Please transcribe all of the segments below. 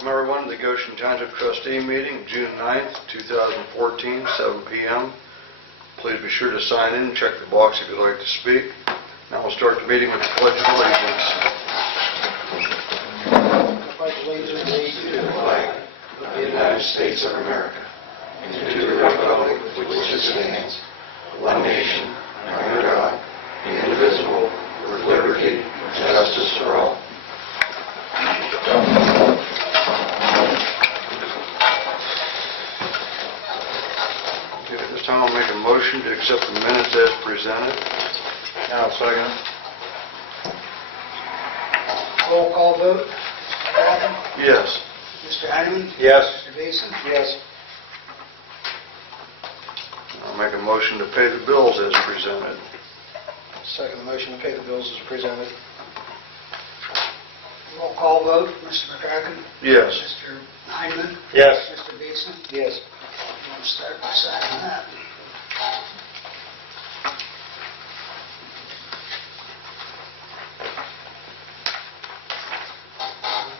Welcome everyone to the Goshen Township Trustee Meeting, June 9th, 2014, 7 p.m. Please be sure to sign in and check the box if you'd like to speak. Now we'll start the meeting with the Pledge of Allegiance. I pledge allegiance to the flag of the United States of America and to the republic for which it stands, one nation, under God, indivisible, with liberty and justice for all. At this time, I'll make a motion to accept the minutes as presented. I'll second. Roll call vote. Mr. Patton? Yes. Mr. Heineman? Yes. Mr. Beeson? Yes. I'll make a motion to pay the bills as presented. Second the motion to pay the bills as presented. Roll call vote. Mr. McCracken? Yes. Mr. Heineman? Yes. Mr. Beeson? Yes. We'll start by signing that.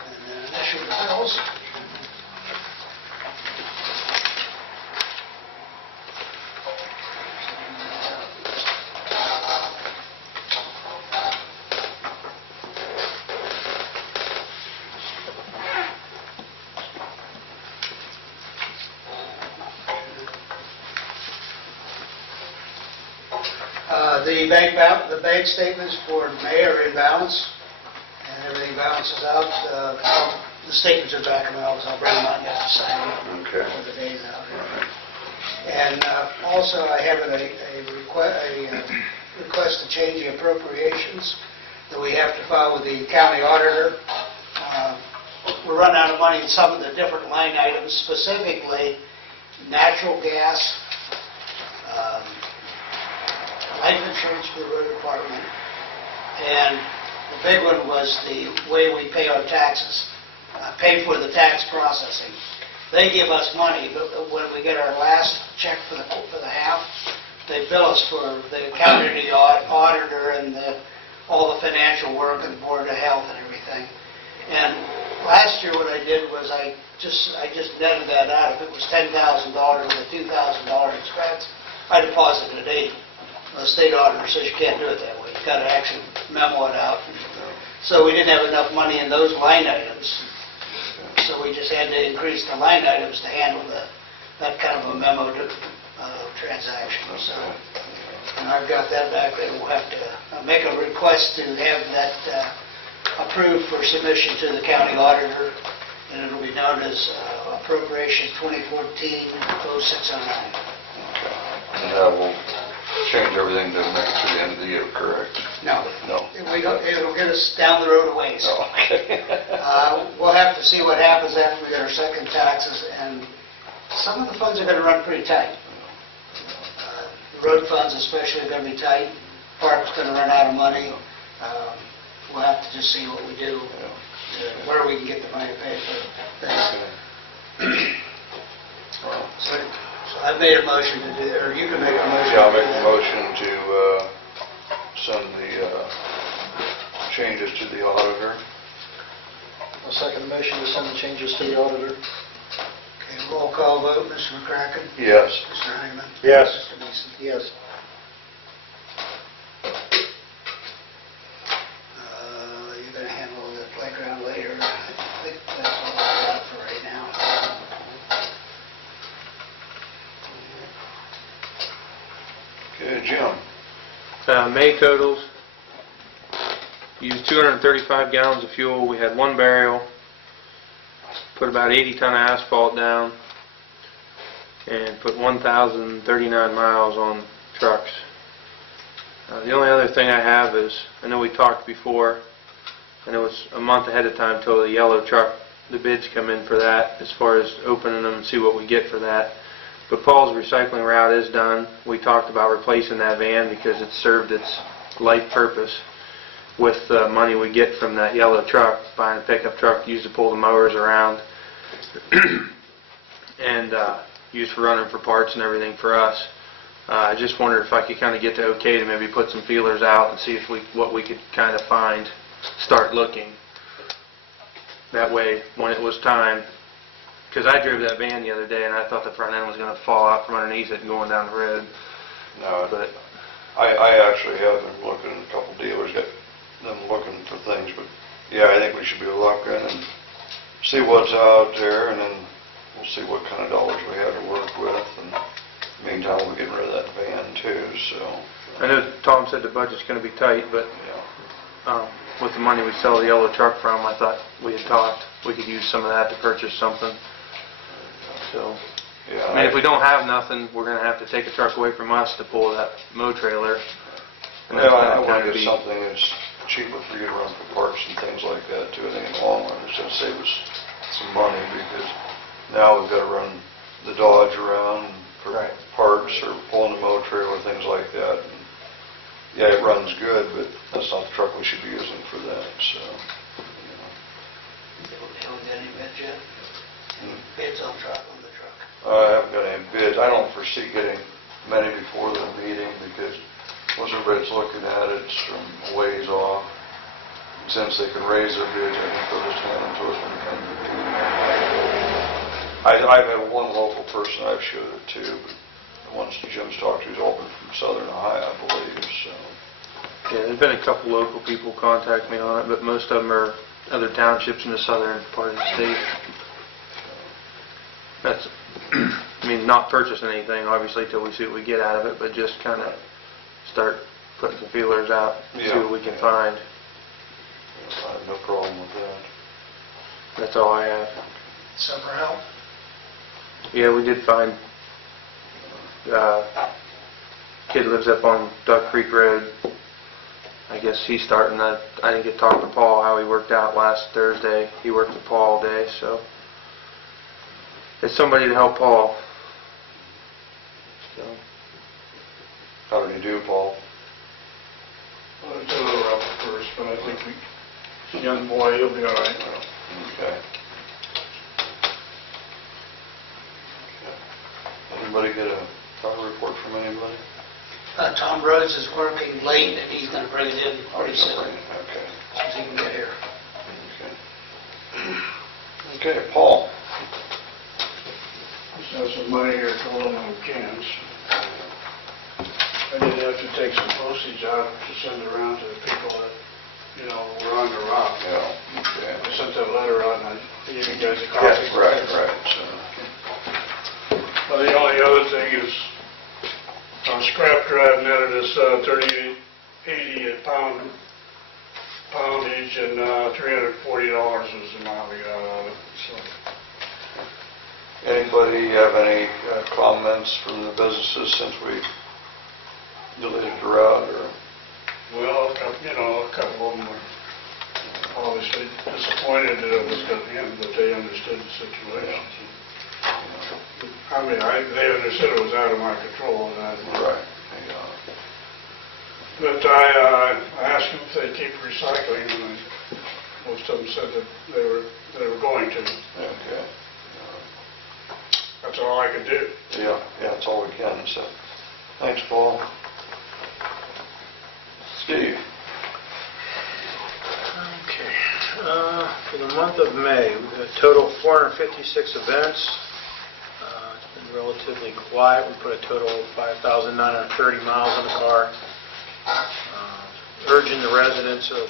And then initial the bills. The bank statements for May are in balance, and everything balances out. The statements are back in the office. I'll bring them out and you have to sign them Okay. for the days out. All right. And also, I have a request to change the appropriations that we have to file with the county auditor. We're running out of money in some of the different line items, specifically natural gas, life insurance for the road department, and the big one was the way we pay our taxes, pay for the tax processing. They give us money, but when we get our last check for the half, they bill us for the county auditor and all the financial work and Board of Health and everything. And last year what I did was I just netted that out. If it was $10,000 with a $2,000 expense, I deposited $8,000. The state auditor says you can't do it that way. You've got to actually memo it out. So we didn't have enough money in those line items. So we just had to increase the line items to handle that kind of a memo transaction. So, and I've got that back there. We'll have to make a request to have that approved for submission to the county auditor, and it'll be known as Appropriations 2014-0609. And that will change everything to make it through the end of the year, correct? No. No. It'll get us down the road a ways. Oh, okay. We'll have to see what happens after we get our second taxes, and some of the funds are going to run pretty tight. The road funds especially are going to be tight. Park's going to run out of money. We'll have to just see what we do, where we can get the money to pay for things. So I've made a motion to do, or you can make a motion. Yeah, I'll make a motion to send the changes to the auditor. I'll second the motion to send the changes to the auditor. Okay, roll call vote. Mr. McCracken? Yes. Mr. Heineman? Yes. Mr. Beeson? Yes. You're going to handle the playground later. I think that's all I got for right now. Okay, Jim. May totals, used 235 gallons of fuel. We had one burial, put about 80 ton of asphalt down, and put 1,039 miles on trucks. The only other thing I have is, I know we talked before, I know it's a month ahead of time till the yellow truck, the bids come in for that, as far as opening them and see what we get for that. But Paul's recycling route is done. We talked about replacing that van because it's served its life purpose with the money we get from that yellow truck, buying a pickup truck used to pull the mowers around and used for running for parts and everything for us. I just wondered if I could kind of get the okay to maybe put some feelers out and see if what we could kind of find, start looking. That way, when it was time, because I drove that van the other day and I thought the front end was going to fall out from underneath it and going down the road. No, But I actually have been looking, a couple dealers got them looking for things, but yeah, I think we should be looking and see what's out there, and then we'll see what kind of dollars we have to work with, and meantime, we're getting rid of that van too, so. I know Tom said the budget's going to be tight, but Yeah, with the money we sell the yellow truck from, I thought we had talked, we could use some of that to purchase something. So, yeah. I mean, if we don't have nothing, we're going to have to take a truck away from us to pull that mow trailer. And that's Well, I gonna want kinda to get be- something that's cheaper for you to run for parts and things like that too. I think in the long run, it's going to save us some money, because now we've got to run the Dodge around for Right. parts or pulling the mow trailer, things like that. And yeah, it runs good, but that's not the truck we should be using for that, so. Haven't got any bids yet? Hmm. Bids on the truck. I haven't got any bids. I don't foresee getting many before the meeting, because once everybody's looking at it, it's from a ways off. Since they can raise their bids, I think they'll just hand them to us when we come to the meeting. I've had one local person I've showed it to, but the ones Jim's talked to is all been from Southern Ohio, I believe, so. Yeah, there's been a couple local people contact me on it, but most of them are other townships in the southern part of the state. That's, I mean, not purchasing anything, obviously, till we see what we get out of it, but just kind of start putting some feelers out, see Yeah. what we can find. I have no problem with that. That's all I have. Supper help? Yeah, we did find, kid lives up on Duck Creek Road. I guess he's starting that. I didn't get to talk to Paul how he worked out last Thursday. He worked with Paul all day, so it's somebody to help Paul. So, How did he do, Paul? Well, it's a little rough at first, but I think he's a young boy, he'll be all right. Okay. Anybody get a cover report from anybody? Tom Rhodes is working late, and he's gonna bring it in pretty soon, Okay. as soon as he can get here. Okay. Okay, Paul. Just have some money here for aluminum cans. I did have to take some postage out to send around to the people that, were on the rock. Yeah, okay. I sent that letter out, and I gave you guys a copy. Yeah, right, so. Well, the only other thing is, on scrap drive netted us $38.80 a poundage, and $340 was the amount we got out of it, so. Anybody have any comments from the businesses since we deleted the route, or? Well, a couple of them were obviously disappointed that it was going to end, but they understood the situation. I mean, they understood it was out of my control, and Right, but I asked them if they'd keep recycling, and most of them said that they were going to. okay. That's all I could do. Yeah, that's all we can, so. Thanks, Paul. Steve? Okay. For the month of May, we had a total of 456 events. It's been relatively quiet. We put a total of 5,930 miles on the car. Urging the residents of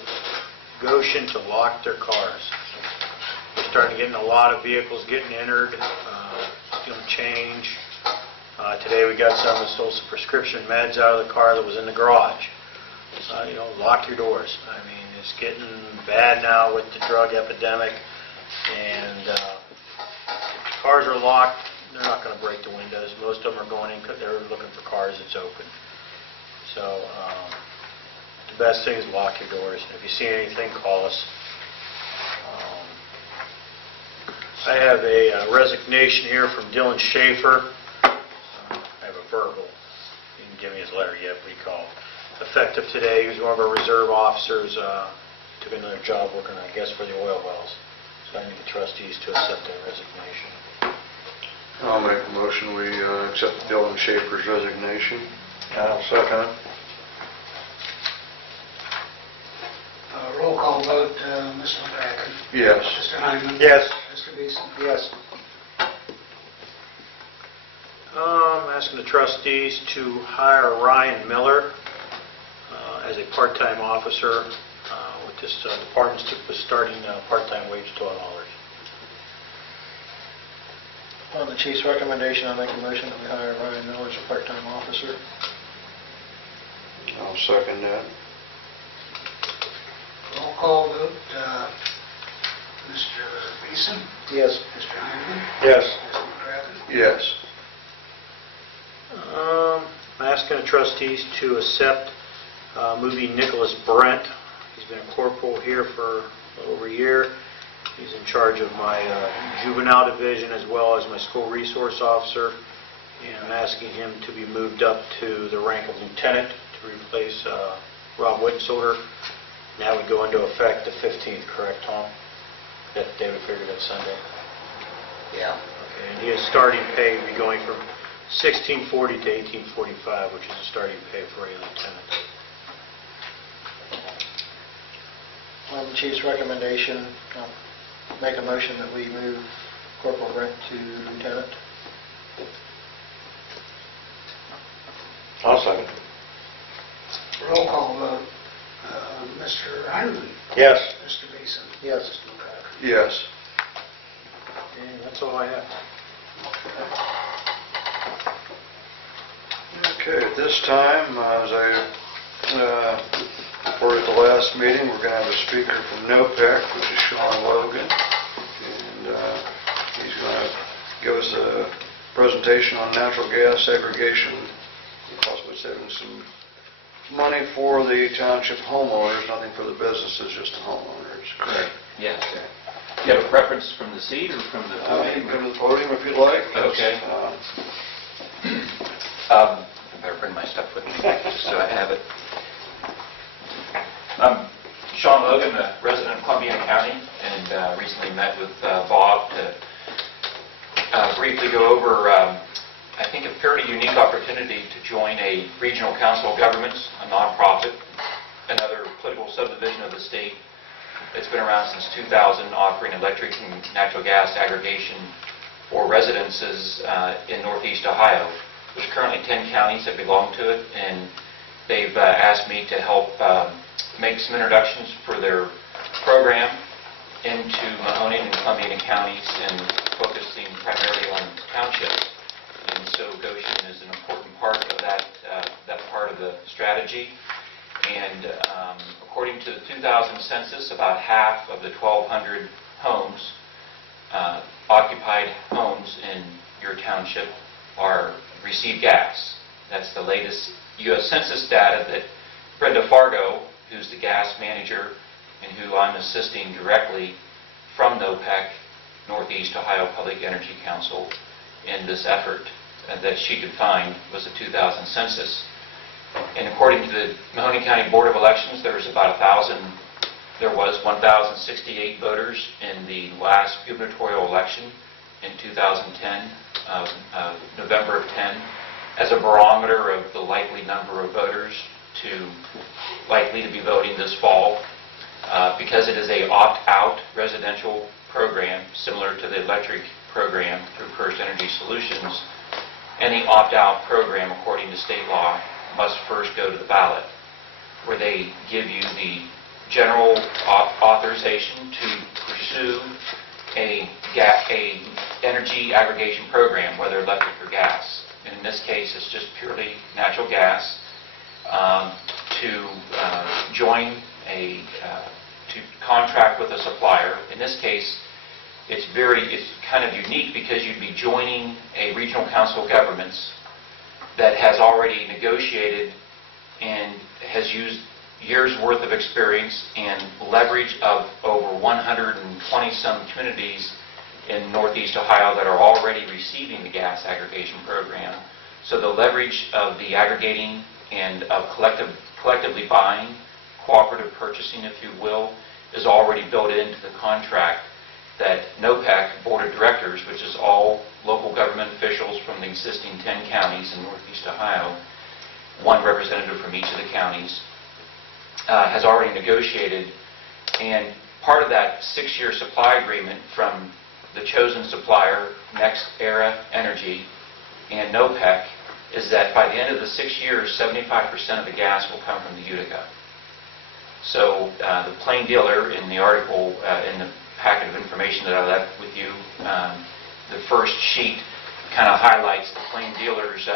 Goshen to lock their cars. We're starting to get a lot of vehicles getting entered, change. Today we got someone who stole some prescription meds out of the car that was in the garage. Lock your doors. I mean, it's getting bad now with the drug epidemic, and if cars are locked, they're not going to break the windows. Most of them are going in because they're looking for cars that's open. So the best thing is lock your doors. And if you see anything, call us. I have a resignation here from Dylan Schaefer. I have a verbal. He didn't give me his letter yet, but he called. Effective today, he was one of our reserve officers, took another job working, I guess, for the oil wells. So I need the trustees to accept that resignation. I'll make a motion, we accept Dylan Schaefer's resignation. I'll second it. Roll call call vote, Mr. McCracken. Yes. Mr. Hyman. Yes. Mr. Beeson. Yes. Asking the trustees to hire Ryan Miller as a part-time officer with this department with starting part-time wage $12. On the chief's recommendation, I make a motion that we hire Ryan Miller as a part-time officer. I'll second that. Roll call vote, Mr. Beeson. Yes. Mr. Hyman. Yes. Mr. McCracken. Yes. I'm asking the trustees to accept moving Nicholas Brent. He's been a corporal here for over a year. He's in charge of my juvenile division as well as my school resource officer. And I'm asking him to be moved up to the rank of lieutenant to replace Rob Wittensolder. And that would go into effect the 15th, correct, Tom? That David figured that Sunday. Yeah. Okay, and his starting pay would be going from $16.40 to $18.45, which is the starting pay for a lieutenant. On the chief's recommendation, I'll make a motion that we move Corporal Brent to lieutenant. I'll second. Roll call vote, Mr. Hyman. Yes. Mr. Beeson. Yes. Mr. McCracken. Yes. And that's all I have. Okay, at this time, as I reported at the last meeting, we're going to have a speaker from NOPEC, which is Sean Logan, and he's going to give us a presentation on natural gas segregation, possibly saving some money for the township homeowners, nothing for the businesses, just the homeowners, correct? Yes. Do you have a preference from the seat or from the You podium? can come to the podium if you'd like. Okay. I better bring my stuff with me, just so I have it. I'm Sean Logan, a resident of Columbia County, and recently met with Bob to briefly go over, I think, a fairly unique opportunity to join a regional council of governments, a nonprofit, another political subdivision of the state. It's been around since 2000, offering electric and natural gas aggregation for residences in Northeast Ohio. There's currently 10 counties that belong to it, and they've asked me to help make some introductions for their program into Mahoning and Columbia counties and focusing primarily on townships. And so Goshen is an important part of that part of the strategy. And according to the 2000 census, about half of the 1,200 homes, occupied homes in your township, receive gas. That's the latest U.S. Census data that Brenda Fargo, who's the gas manager and who I'm assisting directly from NOPEC, Northeast Ohio Public Energy Council, in this effort that she could find was the 2000 census. And according to the Mahoning County Board of Elections, there was 1,068 voters in the last gubernatorial election in 2010, November of 10, as a barometer of the likely number of voters likely to be voting this fall. Because it is a opt-out residential program, similar to the electric program through First Energy Solutions, any opt-out program, according to state law, must first go to the ballot, where they give you the general authorization to pursue a energy aggregation program, whether electric or gas. And in this case, it's just purely natural gas, to contract with a supplier. In this case, it's kind of unique because you'd be joining a regional council of governments that has already negotiated and has used years' worth of experience and leverage of over 120-some communities in Northeast Ohio that are already receiving the gas aggregation program. So the leverage of the aggregating and of collectively buying, cooperative purchasing, if you will, is already built into the contract that NOPEC Board of Directors, which is all local government officials from the existing 10 counties in Northeast Ohio, one representative from each of the counties, has already negotiated And part of that 6-year supply agreement from the chosen supplier, Next Era Energy, and NOPEC, is that by the end of the 6 years, 75% of the gas will come from the Utica. So the plain dealer in the article, in the packet of information that I left with you, the first sheet kind of highlights the plain dealer's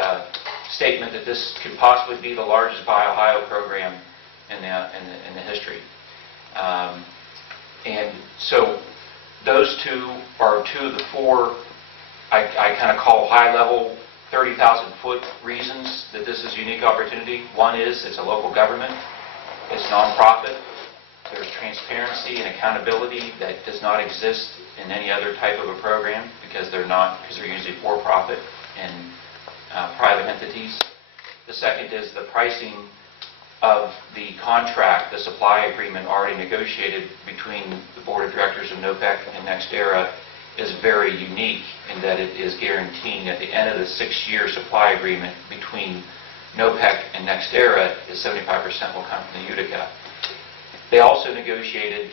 statement that this could possibly be the largest Buy Ohio program in the history. And so those two are two of the four I kind of call high-level 30,000-foot reasons that this is a unique opportunity. One is it's a local government, it's nonprofit, there's transparency and accountability that does not exist in any other type of a program because they're usually for-profit and private entities. The second is the pricing of the contract, the supply agreement already negotiated between the Board of Directors of NOPEC and NextEra is very unique in that it is guaranteeing at the end of the 6-year supply agreement between NOPEC and NextEra is 75% will come from the Utica. They also negotiated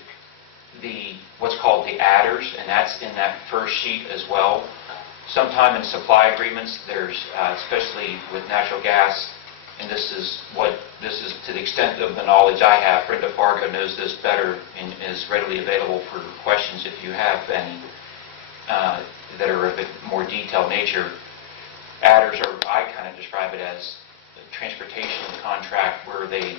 what's called the adders, and that's in that first sheet as well. Sometime in supply agreements, there's, especially with natural gas, and this is to the extent of the knowledge I have, Brenda Fargo knows this better and is readily available for questions if you have any that are of a more detailed nature. Adders are, I kind of describe it as a transportation contract where the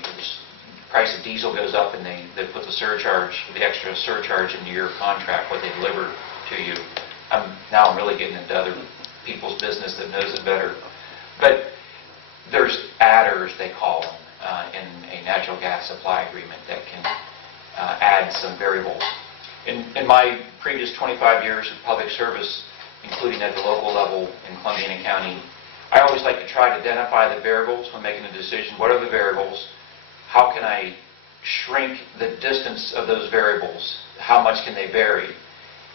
price of diesel goes up and they put the extra surcharge into your contract, what they deliver to you. Now I'm really getting into other people's business that knows it better. But there's adders, they call them, in a natural gas supply agreement that can add some variables. In my previous 25 years of public service, including at the local level in Columbiana County, I always like to try to identify the variables when making a decision. What are the variables? How can I shrink the distance of those variables? How much can they vary?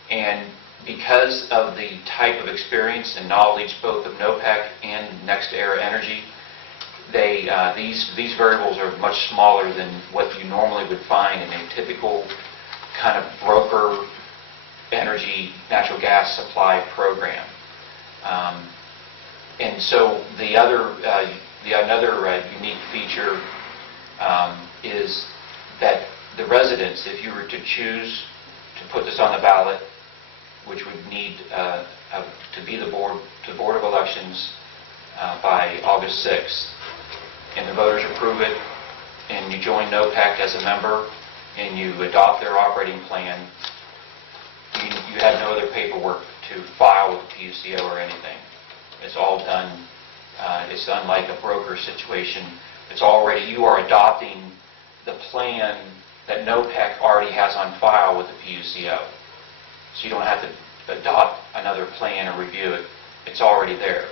And because of the type of experience and knowledge both of NOPEC and NextEra Energy, these variables are much smaller than what you normally would find in a typical kind of broker energy natural gas supply program. And so another unique feature is that the residents, if you were to choose to put this on the ballot, which would need to be the Board of Elections by August 6th, and the voters approve it, and you join NOPEC as a member, and you adopt their operating plan, you have no other paperwork to file with the PUCO or anything. It's all done. It's unlike a broker situation. You are adopting the plan that NOPEC already has on file with the PUCO. So you don't have to adopt another plan or review it. It's already there.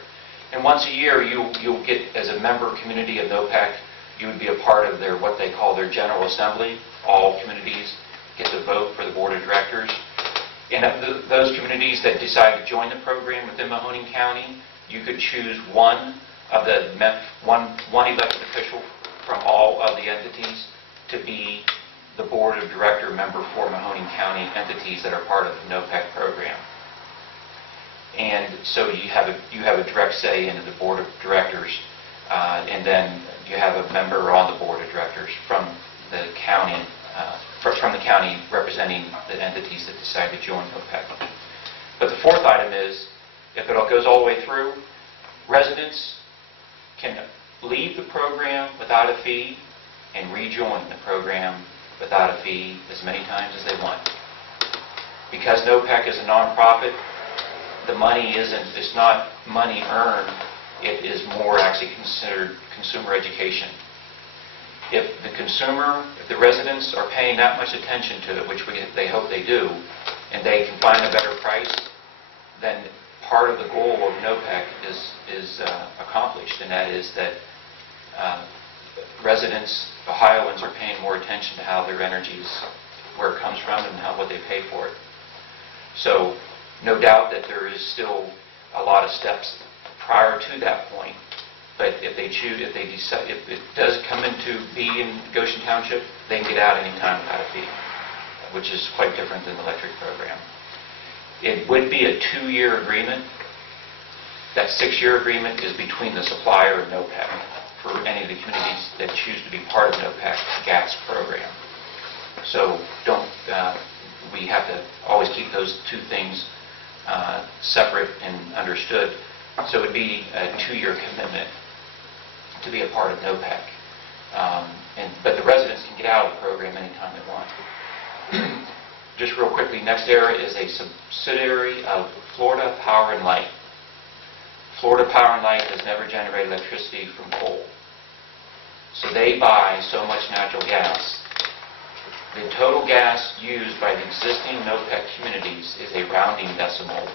And once a year, you'll get, as a member community of NOPEC, you would be a part of what they call their General Assembly. All communities get to vote for the Board of Directors. And of those communities that decide to join the program within Mahoning County, you could choose one elected official from all of the entities to be the Board of Director member for Mahoning County entities that are part of the NOPEC program. And so you have a direct say into the Board of Directors, and then you have a member on the Board of Directors from the county representing the entities that decide to join NOPEC. But the fourth item is, if it goes all the way through, residents can leave the program without a fee and rejoin the program without a fee as many times as they want. Because NOPEC is a nonprofit, the money it's not money earned, it is more actually considered consumer education. If the residents are paying that much attention to it, which they hope they do, and they can find a better price, then part of the goal of NOPEC is accomplished, and that is that residents, Ohioans, are paying more attention to how their energy where it comes from, and what they pay for it. So, no doubt that there is still a lot of steps prior to that point. But if it does come into be in Goshen Township, they can get out any time without a fee. which is quite different than the electric program. It would be a 2-year agreement. That 6-year agreement is between the supplier and NOPEC for any of the communities that choose to be part of NOPEC gas program. So we have to always keep those two things separate and understood. So it would be a 2-year commitment to be a part of NOPEC. But the residents can get out of the program anytime they want. Just real quickly, NextEra is a subsidiary of Florida Power and Light. Florida Power and Light has never generated electricity from coal. So they buy so much natural gas. The total gas used by the existing NOPEC communities is a rounding decimal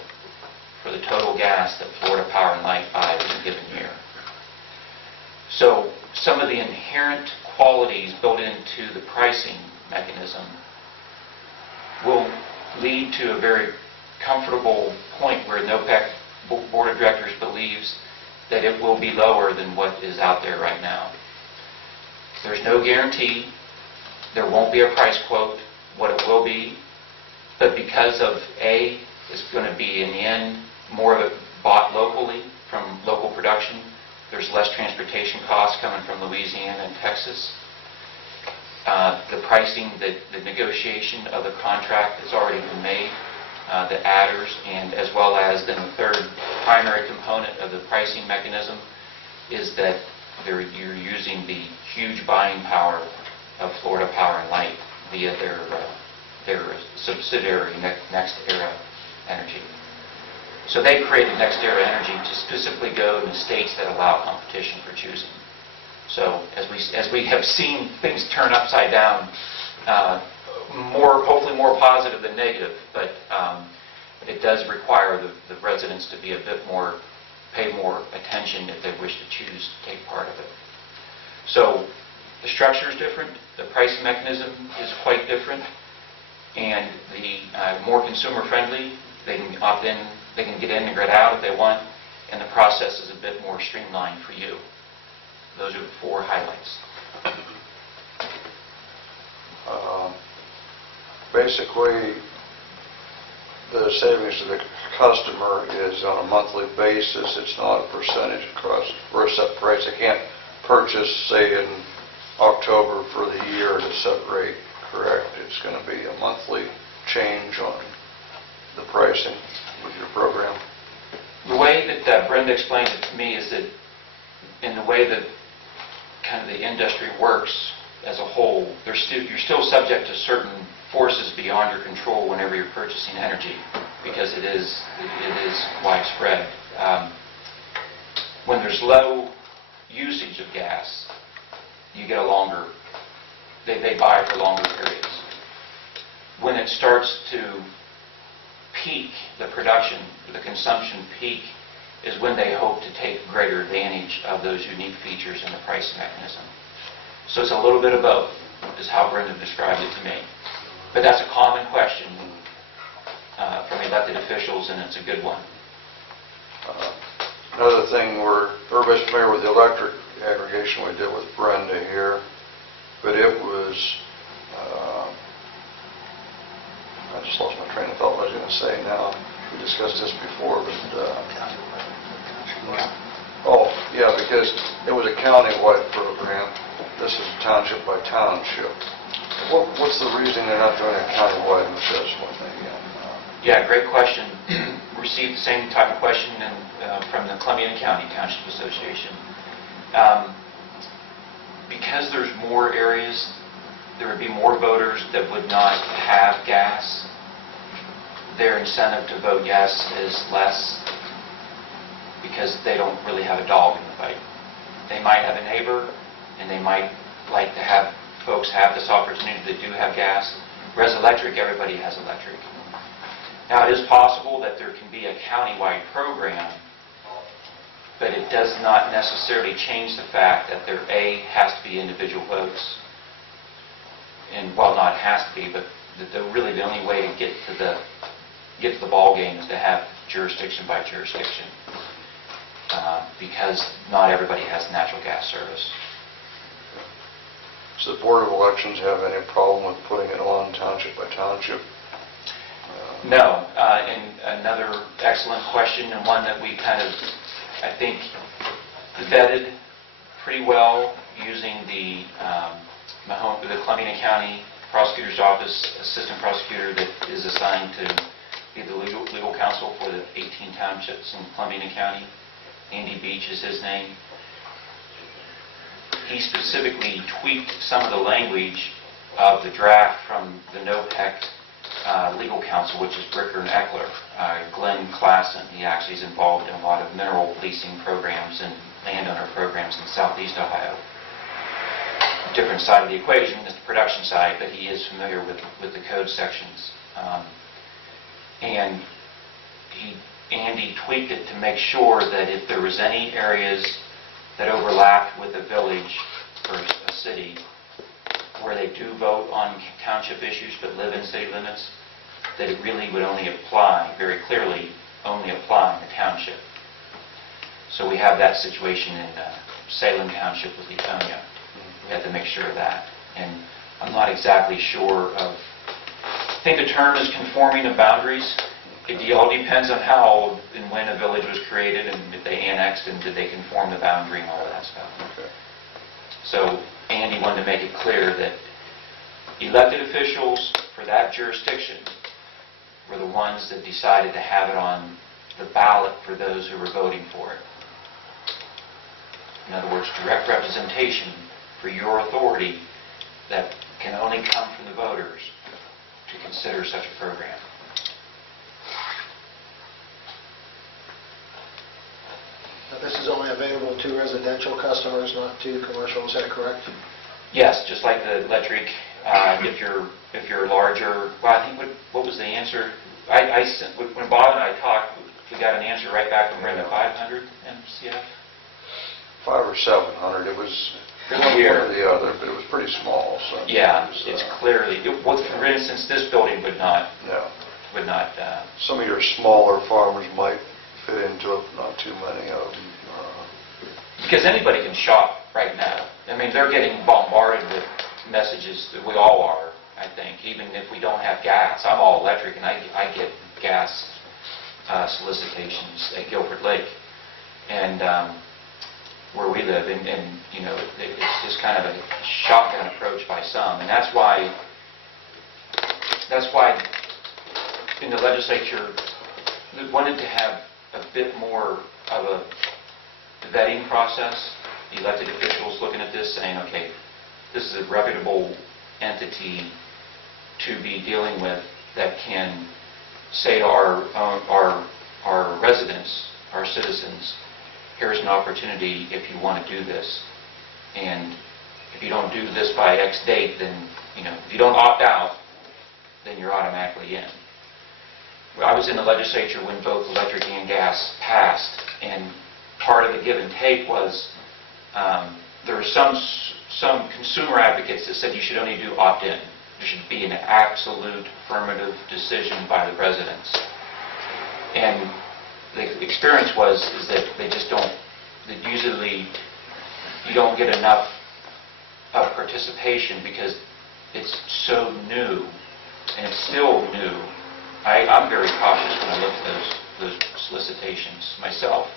for the total gas that Florida Power and Light buys in a given year. So some of the inherent qualities built into the pricing mechanism will lead to a very comfortable point where NOPEC Board of Directors believes that it will be lower than what is out there right now. There's no guarantee. There won't be a price quote, what it will be, but because of A, it's going to be in the end more of it bought locally from local production. There's less transportation costs coming from Louisiana and Texas. The pricing, the negotiation of the contract has already been made, the adders, and as well as then the third primary component of the pricing mechanism is that you're using the huge buying power of Florida Power and Light via their subsidiary NextEra Energy. So they created NextEra Energy to specifically go in the states that allow competition for choosing. So as we have seen things turn upside down, hopefully more positive than negative, but it does require the residents to be a bit more, pay more attention if they wish to choose to take part of it. So the structure is different, the price mechanism is quite different, and the more consumer friendly, they can opt in, they can get in and get out if they want, and the process is a bit more streamlined for you. Those are the 4 highlights. Basically, the savings to the customer is on a monthly basis. It's not a percentage across or a set price. They can't purchase, say, in October for the year at a set rate, correct? It's going to be a monthly change on the pricing with your program. The way that Brenda explained it to me is that in the way that kind of the industry works as a whole, you're still subject to certain forces beyond your control whenever you're purchasing energy, because it is widespread. When there's low usage of gas, you get a longer, they buy for longer periods. When it starts to peak, the production, the consumption peak, is when they hope to take greater advantage of those unique features in the price mechanism. So it's a little bit of both, is how Brenda described it to me. But that's a common question from elected officials, and it's a good one. Another thing, everybody's familiar with the electric aggregation we did with Brenda here, but it was, I just lost my train of thought what I was going to say now. We discussed this before, but, because it was a county-wide program. This is township by township. What's the reason they're not doing a county-wide assessment again? Yeah, great question. Received the same type of question from the Columbia County Township Association. Because there's more areas, there would be more voters that would not have gas. Their incentive to vote yes is less because they don't really have a dog in the fight. They might have a neighbor, and they might like to have folks have this opportunity that do have gas. Whereas electric, everybody has electric. Now, it is possible that there can be a county-wide program, but it does not necessarily change the fact that there, A, has to be individual votes, and, well, not has to be, but really the only way to get to the ball game is to have jurisdiction by jurisdiction, because not everybody has natural gas service. Does the Board of Elections have any problem with putting it on township by township? No, and another excellent question, and one that we kind of, I think, vetted pretty well using the Columbia County Prosecutor's Office Assistant Prosecutor that is assigned to be the legal counsel for the 18 townships in Columbia County. Andy Beach is his name. He specifically tweaked some of the language of the draft from the NOPEC legal counsel, which is Bricker and Eckler. Glenn Klassen, he actually is involved in a lot of mineral leasing programs and landowner programs in southeast Ohio. Different side of the equation is the production side, but he is familiar with the code sections. And Andy tweaked it to make sure that if there was any areas that overlapped with a village or a city where they do vote on township issues but live in city limits, that it really would only apply, very clearly, only apply in the township. So we have that situation in Salem Township with Laconia. We have to make sure of that. And I'm not exactly sure of, I think the term is conforming to boundaries. It all depends on how and when a village was created and if they annexed and did they conform the boundary and all of that stuff. Okay. So Andy wanted to make it clear that elected officials for that jurisdiction were the ones that decided to have it on the ballot for those who were voting for it. In other words, direct representation for your authority that can only come from the voters to consider such a program. Now, this is only available to residential customers, not to commercial, is that correct? Yes, just like the electric, if you're larger, well, I think what was the answer? When Bob and I talked, we got an answer right back when we were in the 500 MCF. 500 or 700, it was one Here. or the other, but it was pretty small. So Yeah, it was, it's clearly, for instance, this building would not, no. uh, Some of your smaller farmers might fit into it, not too many of them. because anybody can shop right now. I mean, they're getting bombarded with messages, that we all are, I think, even if we don't have gas. I'm all electric, and I get gas solicitations at Guilford Lake. And where we live, and you know, it's just kind of a shotgun approach by some. And that's why in the legislature, we wanted to have a bit more of a vetting process, elected officials looking at this saying, okay, this is a reputable entity to be dealing with that can say to our residents, our citizens, here's an opportunity if you want to do this. And if you don't do this by X date, then, you know, if you don't opt out, then you're automatically in. I was in the legislature when both electric and gas passed, and part of the give and take was there were some consumer advocates that said you should only do opt-in. There should be an absolute affirmative decision by the residents. And the experience is that they just don't, that usually you don't get enough of participation because it's so new, and it's still new. I'm very cautious when I look at those solicitations myself.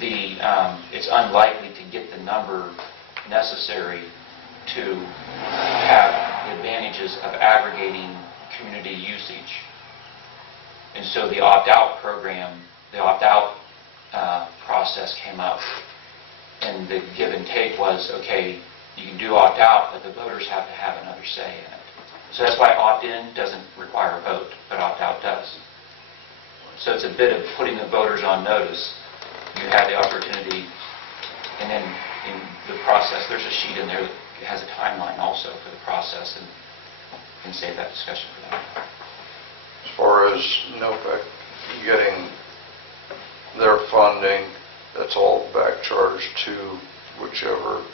It's unlikely to get the number necessary to have the advantages of aggregating community usage. And so the opt-out program, the opt-out process came up, and the give and take was, okay, you can do opt-out, but the voters have to have another say in it. So that's why opt-in doesn't require a vote, but opt-out does. So it's a bit of putting the voters on notice. You have the opportunity, and then in the process, there's a sheet in there that has a timeline also for the process, and we can save that discussion for that. As far as NOPEC getting their funding, that's all back charged to whichever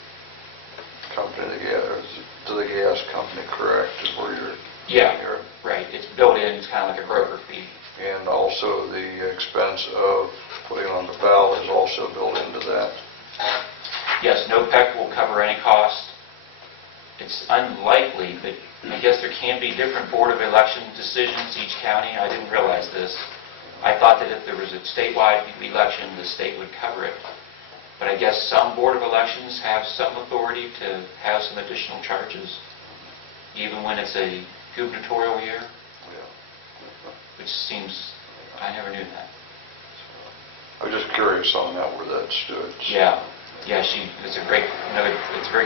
company they get, or to the gas company, correct, is where you're... Yeah, right. It's built in, it's kind of like a broker fee. And also the expense of putting on the ballot is also built into that. Yes, NOPEC will cover any cost it's unlikely, but I guess there can be different Board of Election decisions each county. I didn't realize this. I thought that if there was a statewide election, the state would cover it. But I guess some Board of Elections have some authority to have some additional charges, even when it's a gubernatorial year, which seems, I never knew that. I was just curious on that, where that stood. Yeah, it's a very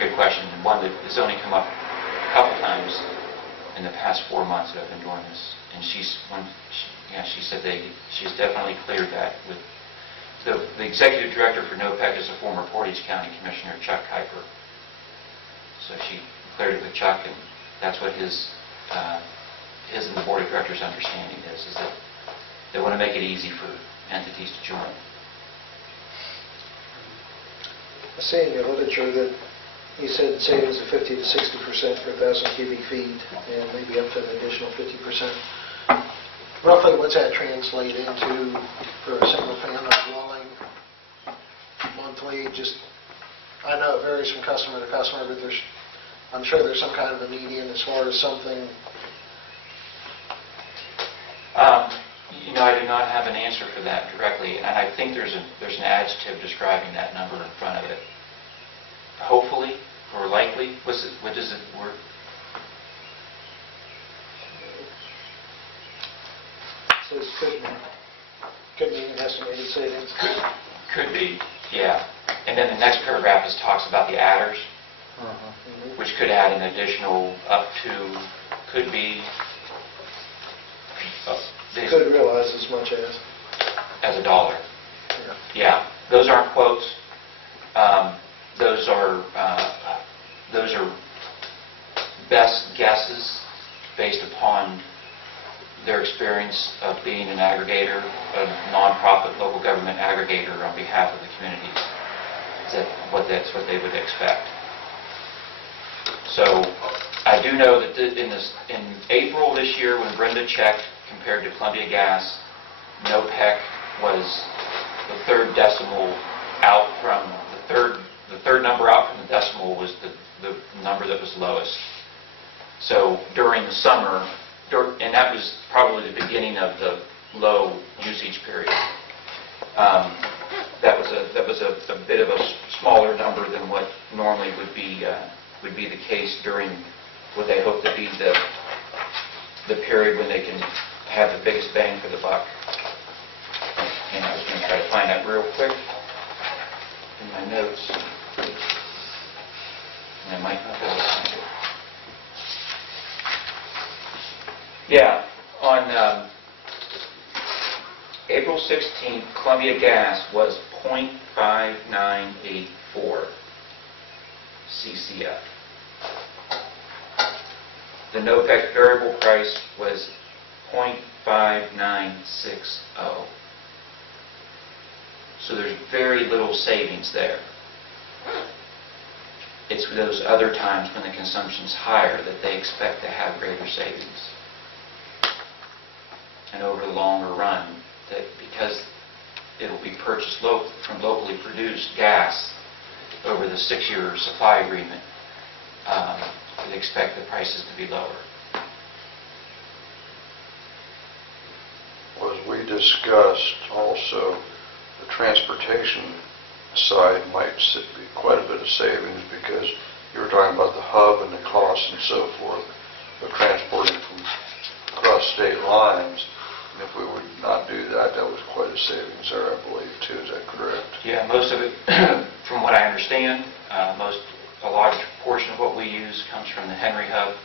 good question, and one that has only come up a couple times in the past 4 months that I've been doing this. And she said she's definitely cleared that with the executive director for NOPEC is a former Portage County Commissioner, Chuck Kuiper. So she cleared it with Chuck, and that's what his and the board of directors' understanding is that they want to make it easy for entities to join. I see in your literature that you said savings of 50 to 60% for 1,000 cubic feet and maybe up to an additional 50%. Roughly, what's that translate into for a single-family dwelling monthly? I know it varies from customer to customer, but I'm sure there's some kind of a median as far as something. I do not have an answer for that directly, and I think there's an adjective describing that number in front of it. Hopefully, or likely, what does it word? It says could be an estimated savings. Could be, yeah. And then the next paragraph talks about the adders, which could add an additional up to, could be. Could realize as much as $1. Yeah. Yeah, those aren't quotes. Those are best guesses based upon their experience of being an aggregator, a nonprofit local government aggregator on behalf of the communities. That's what they would expect. So I do know that in April this year, when Brenda checked compared to Columbia Gas, NOPEC was the third decimal out from the third number out from the decimal was the number that was lowest. So during the summer, and that was probably the beginning of the low usage period. That was a bit of a smaller number than what normally would be the case during what they hope to be the period when they can have the biggest bang for the buck. And I was going to try to find that real quick in my notes. And I might not be able to find it. Yeah, on April 16th, Columbia Gas was 0.5984 CCF. The NOPEC variable price was 0.5960. So there's very little savings there. It's those other times when the consumption's higher that they expect to have greater savings. And over the longer run, that because it'll be purchased from locally produced gas over the 6-year supply agreement, they expect the prices to be lower. Well, as we discussed also, the transportation side might be quite a bit of savings because you were talking about the hub and the costs and so forth of transporting from across state lines. And if we would not do that, that was quite a savings there, I believe, too. Is that correct? Yeah, most of it, from what I understand, a large portion of what we use comes from the Henry Hub,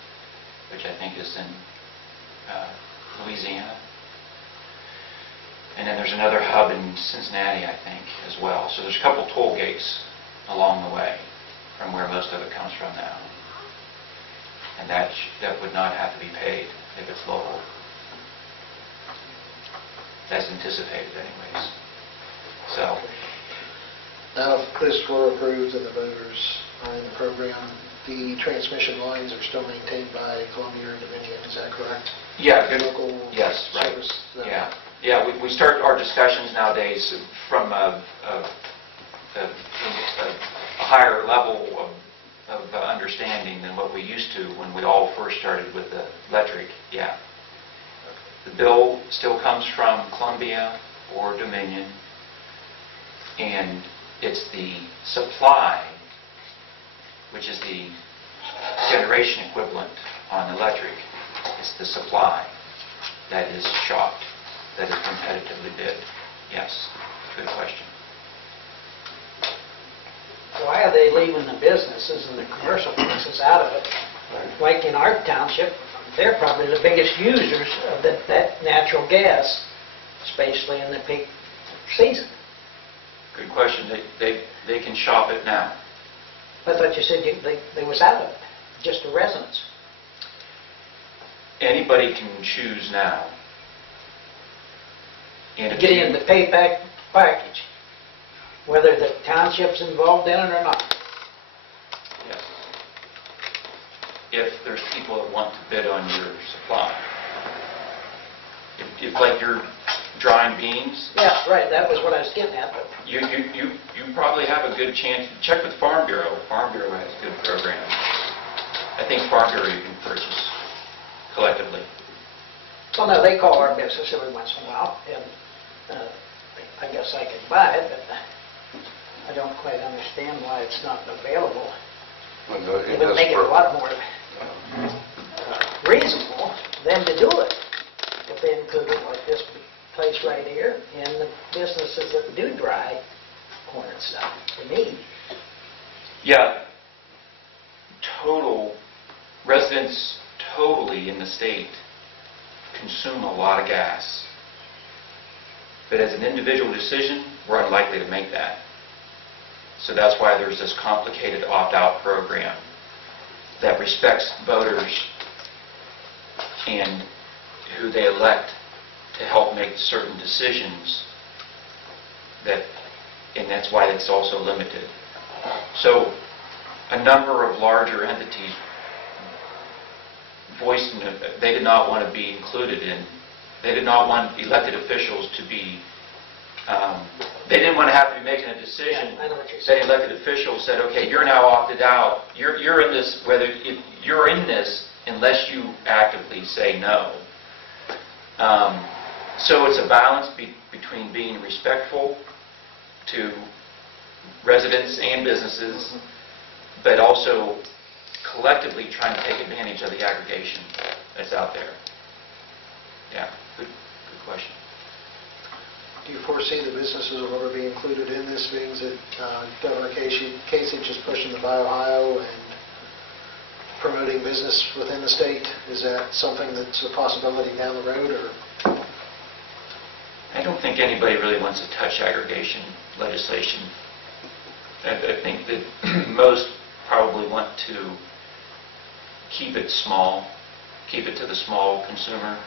which I think is in Louisiana. And then there's another hub in Cincinnati, I think, as well. So there's a couple toll gates along the way from where most of it comes from now. And that would not have to be paid if it's local. That's anticipated anyways. So. Now, if this were approved and the voters are in the program, the transmission lines are still maintained by Columbia or Dominion, is that correct? Yeah, good. Local Yes, right. service, Yeah. Yeah, we start our discussions nowadays from a higher level of understanding than what we used to when we all first started with the electric, yeah. The bill still comes from Columbia or Dominion, and it's the supply, which is the generation equivalent on electric. It's the supply that is shopped, that is competitively bid. Yes, good question. Why are they leaving the businesses and the commercial places out of it? Like in our township, they're probably the biggest users of that natural gas, especially in the peak season. Good question. They can shop it now. I thought you said they was out of it, just the residents. Anybody can choose now. And if Get you- in the pay package, whether the township's involved in it or not. Yes. If there's people that want to bid on your supply. If like you're drying beans, Yeah, right, that was what I was getting at, but you probably have a good chance. Check with Farm Bureau. Farm Bureau has good programs. I think Farm Bureau you can purchase collectively. well, no, they call our business every once in a while, and I guess I could buy it, but I don't quite understand why it's not available. It would make it a lot more reasonable than to do it if they included like this place right here and the businesses that do dry corn and stuff, to me. Yeah. Residents totally in the state consume a lot of gas. But as an individual decision, we're unlikely to make that. So that's why there's this complicated opt-out program that respects voters and who they elect to help make certain decisions, and that's why it's also limited. So a number of larger entities voiced they did not want to be included in, they did not want elected officials to be, they didn't want to have to be making a decision. Yeah, I know what you're That saying. elected officials said, okay, you're now opted out. You're in this, you're in this unless you actively say no. So it's a balance between being respectful to residents and businesses, but also collectively trying to take advantage of the aggregation that's out there. Yeah, good question. Do you foresee the businesses will ever be included in this, being that Governor Kasich is pushing the Buy Ohio and promoting business within the state? Is that something that's a possibility down the road, or? I don't think anybody really wants to touch aggregation legislation. I think that most probably want to keep it small, keep it to the small consumer,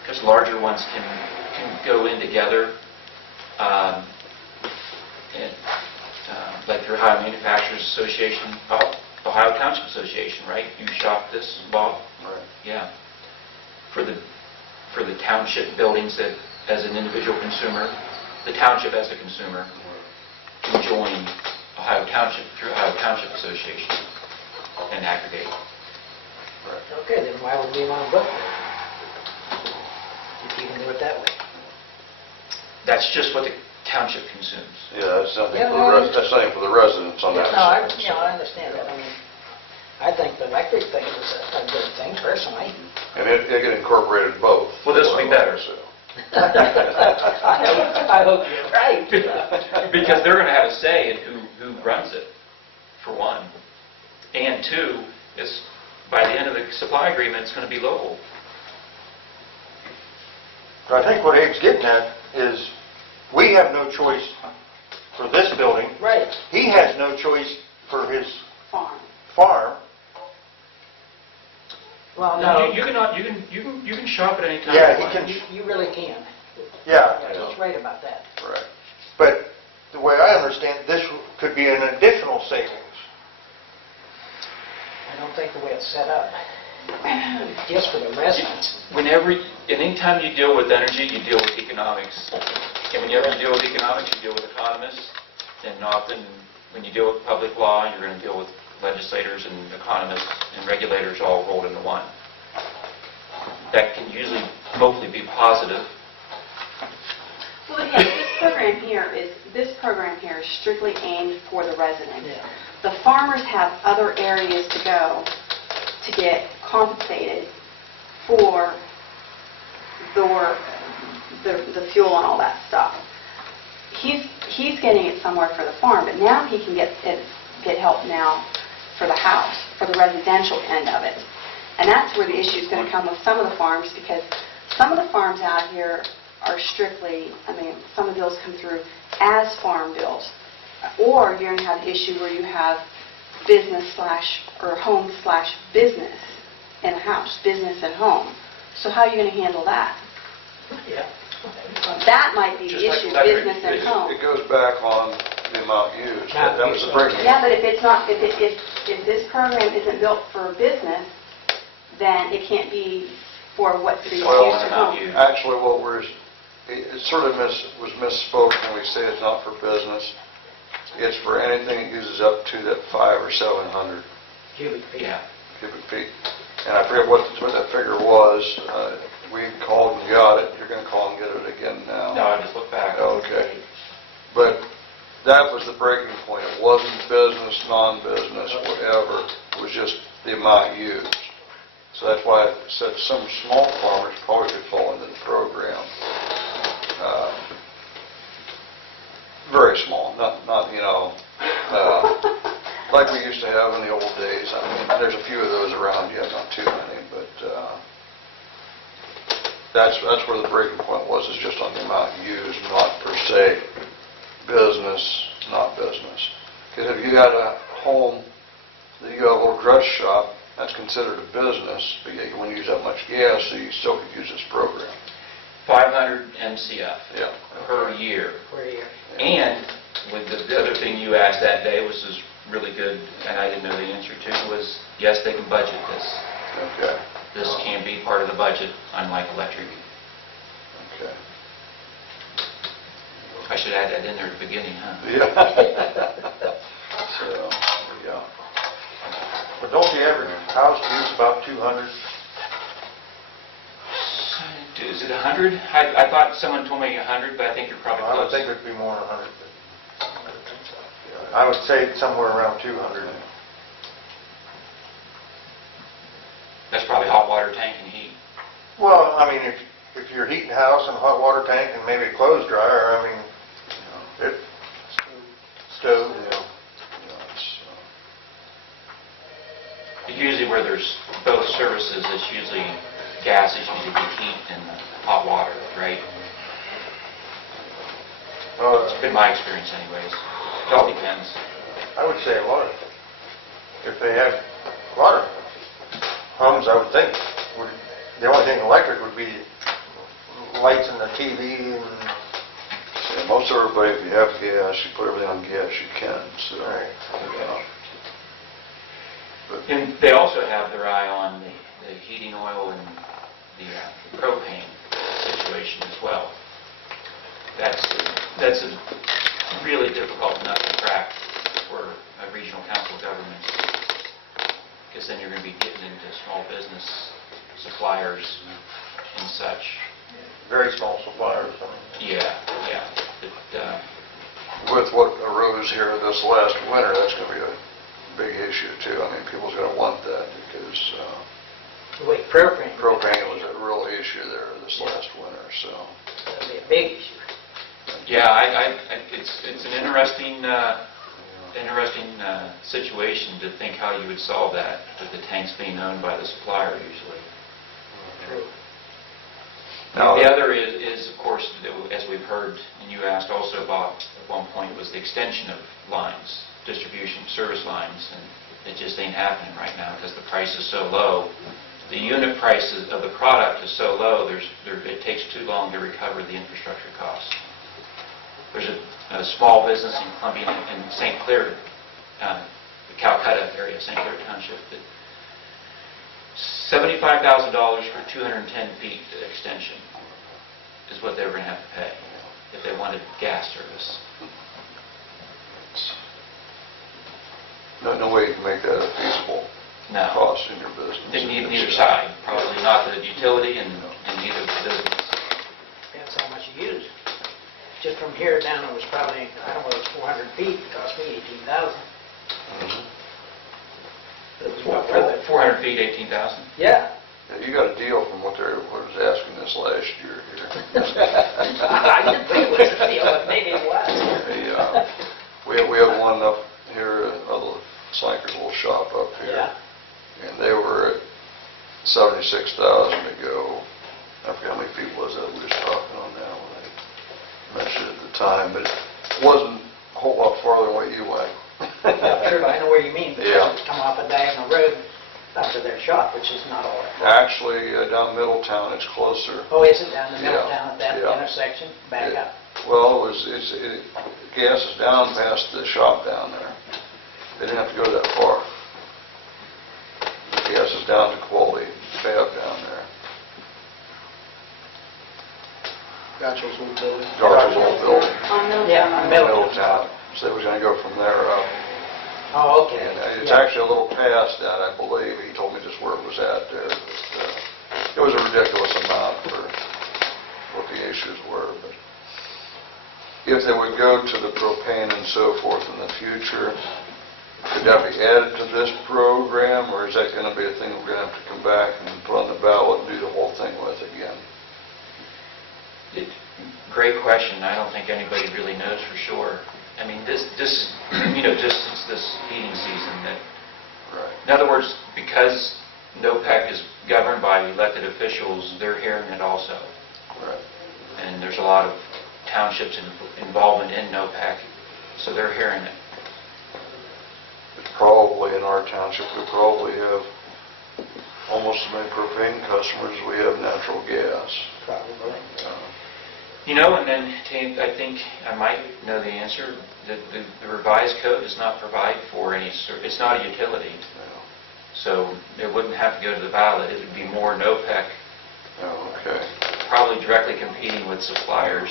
because larger ones can go in together. Like the Ohio Manufacturers Association, Ohio Township Association, right? You shop this, Bob? Right. Yeah. For the township buildings that, as an individual consumer, the township as a consumer, can join Ohio Township through Ohio Township Association and aggregate. Okay, then why would we want to vote for it? If you can do it that way. That's just what the township consumes. Yeah, that's something Yeah, for well, that's something for the residents on that No, I side. understand that. I mean, I think the electric thing is a good thing, personally. And it get incorporated both. Well, this will be better. I hope you're right. Because they're going to have a say in who runs it, for one. And two, is by the end of the supply agreement, it's going to be local. I think what Abe's getting at is, we have no choice for this building. Right. He has no choice for his Farm. farm. Well, no, You can shop at any time. Yeah, you he want. can- you really can. Yeah, Yeah, he's right about that. Right. but the way I understand, this could be an additional savings. I don't think the way it's set up, just for the residents. Anytime you deal with energy, you deal with economics. And whenever you deal with economics, you deal with economists. And often, when you deal with public law, you're going to deal with legislators and economists and regulators all rolled into one. That can usually, hopefully, be positive. Well, yes, this program here is strictly aimed for the resident. Yeah. The farmers have other areas to go to get compensated for the fuel and all that stuff. He's getting it somewhere for the farm, but now he can get help now for the house, for the residential end of it. And that's where the issue is going to come with some of the farms, because some of the farms out here are strictly, some of the bills come through as farm bills. Or you're going to have the issue where you have business or home / business in a house, business and home. So how are you going to handle that? Yeah. That might be the Just like issue, electric, business and home. It goes back on the amount used. That was the breaking Yeah, point. but if this program isn't built for business, then it can't be for what's being used Well, at home. actually, it sort of was misspoke when we say it's not for business. It's for anything that uses up to that 500 or 700 Cubic feet. Yeah. cubic feet. And I forget what that figure was. We called and got it. You're going to call and get it again now. No, I just look back. Okay. But that was the breaking point. It wasn't business, non-business, whatever. It was just the amount used. So that's why I said some small farmers probably could fall into the program. Very small, not like we used to have in the old days. There's a few of those around yet, not too many, but that's where the breaking point was, is just on the amount used, not per se business, not business. Because if you got a home that you have a little dress shop, that's considered a business, but yet you wouldn't use that much gas, so you still could use this program. 500 MCF Yeah. per year. Per year. And with the other thing you asked that day, which is really good, and I didn't know the answer to, was yes, they can budget this. Okay. This can be part of the budget, unlike electric. Okay. I should add that in there at the beginning, huh? Yeah. So, yeah. But don't the average house use about 200? Is it 100? I thought someone told me 100, but I think you're probably I would close. think it'd be more than 100. But I would say somewhere around 200. That's probably hot water tank and heat. Well, I mean, if you're heating a house and a hot water tank and maybe a clothes dryer, I mean, it, stove. Usually where there's both services, it's usually gas is usually the heat and the hot water, right? It's been my experience anyways. It all depends. I would say a lot of, if they have a lot of homes, I would think, the only thing electric would be lights and the TV and... Yeah, most everybody, if you have gas, you put everything on gas, you can, so. Right. And they also have their eye on the heating oil and the propane situation as well. That's a really difficult nut to crack for a regional council government, because then you're going to be getting into small business suppliers and such. Very small suppliers, I mean. Yeah. With what arose here this last winter, that's going to be a big issue too. I mean, people's going to want that because Wait, propane. propane was a real issue there this last winter, so. That'd be a big issue. Yeah, it's an interesting situation to think how you would solve that, with the tanks being owned by the supplier usually. True. Now, The other is, of course, as we've heard, and you asked also, Bob, at one point, was the extension of lines, distribution service lines, and it just ain't happening right now because the price is so low. The unit prices of the product is so low, it takes too long to recover the infrastructure costs. There's a small business in Columbia, in St. Clair, the Calcutta area, St. Clair Township, that $75,000 for 210 feet extension is what they were going to have to pay if they wanted gas service. No way you can make that a feasible No. cost in your business. Neither side, probably not the utility and neither the business. Depends how much you use. Just from here down, it was probably, I don't know, it was 400 feet, it cost me 18,000. Mhm. It was well worth it. 400 feet, 18,000? Yeah. Yeah, you got a deal from what was asking this last year here. I didn't think it was a deal, but maybe it was. We have one up here, a little Slanker's little shop up here. Yeah. And they were at 76,000 to go. I forget how many feet was that we was talking on that when I mentioned it at the time, but it wasn't a whole lot farther than what you went. Yeah, sure, I know where you mean. Yeah. Come off a diagonal road up to their shop, which is not all that far. Actually, down Middletown, it's closer. Oh, is it down the middle Yeah, down at that yeah. intersection? Back Yeah. up. Well, gas is down past the shop down there. They didn't have to go that far. The gas is down to Quality Fab down there. Gotcho's old building. Garza's old building, On those, Yeah, on Middletown. Middletown. So they was gonna go from there up. Oh, okay. And it's Yeah. actually a little past that, I believe. He told me just where it was at there. But it was a ridiculous amount for what the issues were. But if they would go to the propane and so forth in the future, could that be added to this program, or is that going to be a thing we're going to have to come back and put on the ballot and do the whole thing with again? Great question. I don't think anybody really knows for sure. I mean, this, just since this heating season, that, Right. in other words, because NOPEC is governed by elected officials, they're hearing it also. Right. And there's a lot of townships involvement in NOPEC, so they're hearing it. It's probably in our township, we probably have almost as many propane customers as we have natural gas. Probably. And then I think I might know the answer. The revised code does not provide for any, it's not a utility. So it wouldn't have to go to the ballot. It would be more NOPEC, Oh, okay. probably directly competing with suppliers.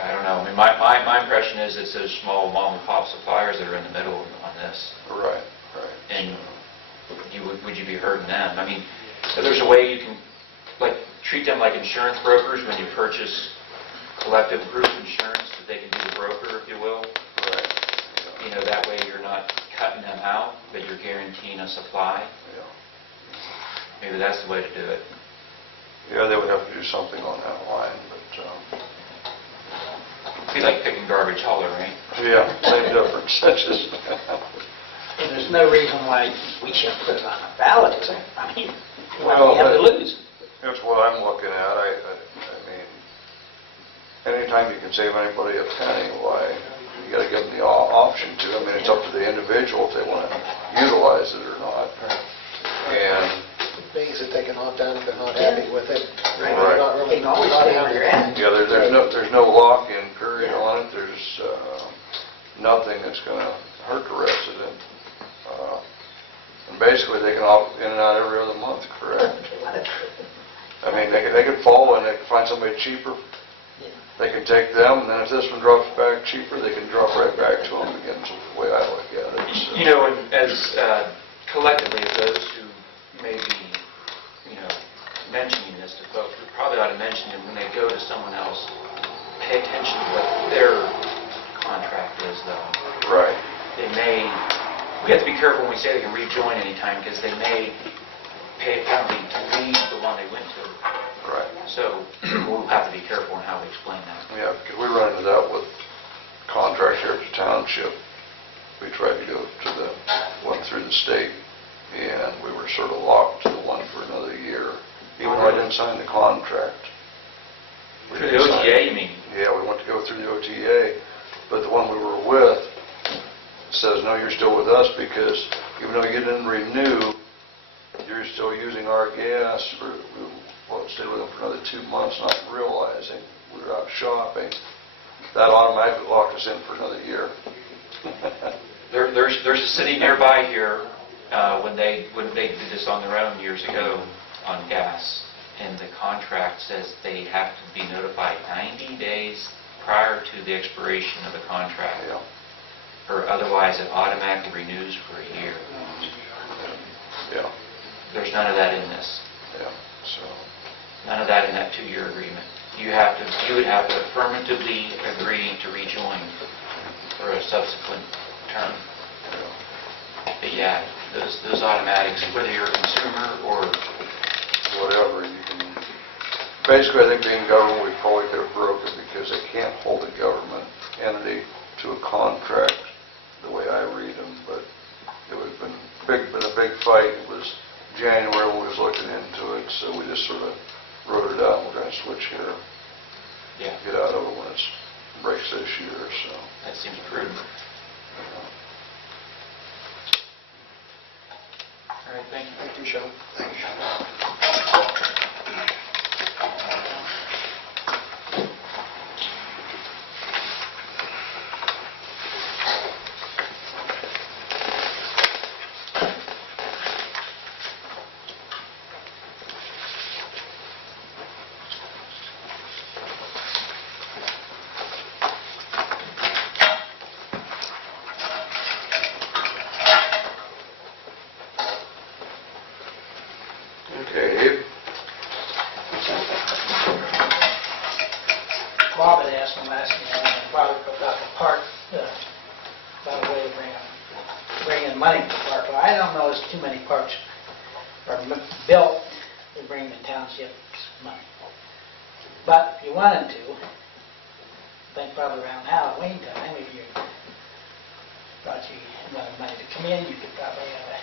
I don't know. I mean, my impression is it's those small mom and pop suppliers that are in the middle on this. Right. And would you be hurting them? I mean, so there's a way you can, like, treat them like insurance brokers when you purchase collective group insurance, that they can be the broker, if you will. Right. That way you're not cutting them out, but you're guaranteeing a supply. Yeah. Maybe that's the way to do it. Yeah, they would have to do something on that line, but, It'd be like picking garbage hauler, right? yeah, same difference. That's just, And there's no reason why we shouldn't put it on a ballot, is there? I mean, what do Well, we have to lose? that's what I'm looking at. I mean, anytime you can save anybody a penny, why, you gotta give them the option to. I mean, it's up to the individual if they want to utilize it or not. And, Things that they can opt out if they're not happy with it. Right. Not really- You can always not stay happy. where you're at. yeah, there's no lock-in period on it. There's nothing that's gonna hurt the resident. And basically, they can opt in and out every other month, correct? I mean, they could fall and they can find somebody cheaper. They can take them, and then if this one drops back cheaper, they can drop right back to them again. That's the way I look at it. So. And as collectively, as those who may be, mentioning this to folks, we probably ought to mention it when they go to someone else. Pay attention to what their contract is, though. Right. We have to be careful when we say they can rejoin anytime, because they may pay a penalty to leave the one they went to. Right. So we'll have to be careful in how we explain that. Yeah, because we run into that with contracts here at the township. We tried to go to the one through the state, and we were sort of locked to the one for another year, even though I didn't sign the contract. We For the didn't sign- OTA, you mean? Yeah, we went to go through the OTA, but the one we were with says, no, you're still with us because even though you didn't renew, you're still using our gas. Well, stayed with them for another 2 months, not realizing we were out shopping. That automatically locked us in for another year. There's a city nearby here, when they did this on their own years ago on gas, and the contract says they have to be notified 90 days prior to the expiration of the contract, Yeah. or otherwise it automatically renews for a year. Yeah, There's none of that in this. yeah, so, None of that in that 2-year agreement. You would have to affirmatively agree to rejoin for a subsequent term. yeah, But yeah, those automatics, whether you're a consumer or, whatever, you can, basically, I think being government, we probably could have broke it because they can't hold a government entity to a contract the way I read them, but it would have been a big fight. It was January when we was looking into it, so we just sort of wrote it out, we're gonna switch here, yeah, get out of it when it breaks this year, so. that seems prudent. All right, thank you. Thank you, Sean. Okay, Abe? Bob had asked me last meeting about the park, about a way to bring in money to the park. Well, I don't know there's too many parks are built to bring the township money. But if you wanted to, I think probably around Halloween time, if you thought you wanted money to come in, you could probably have a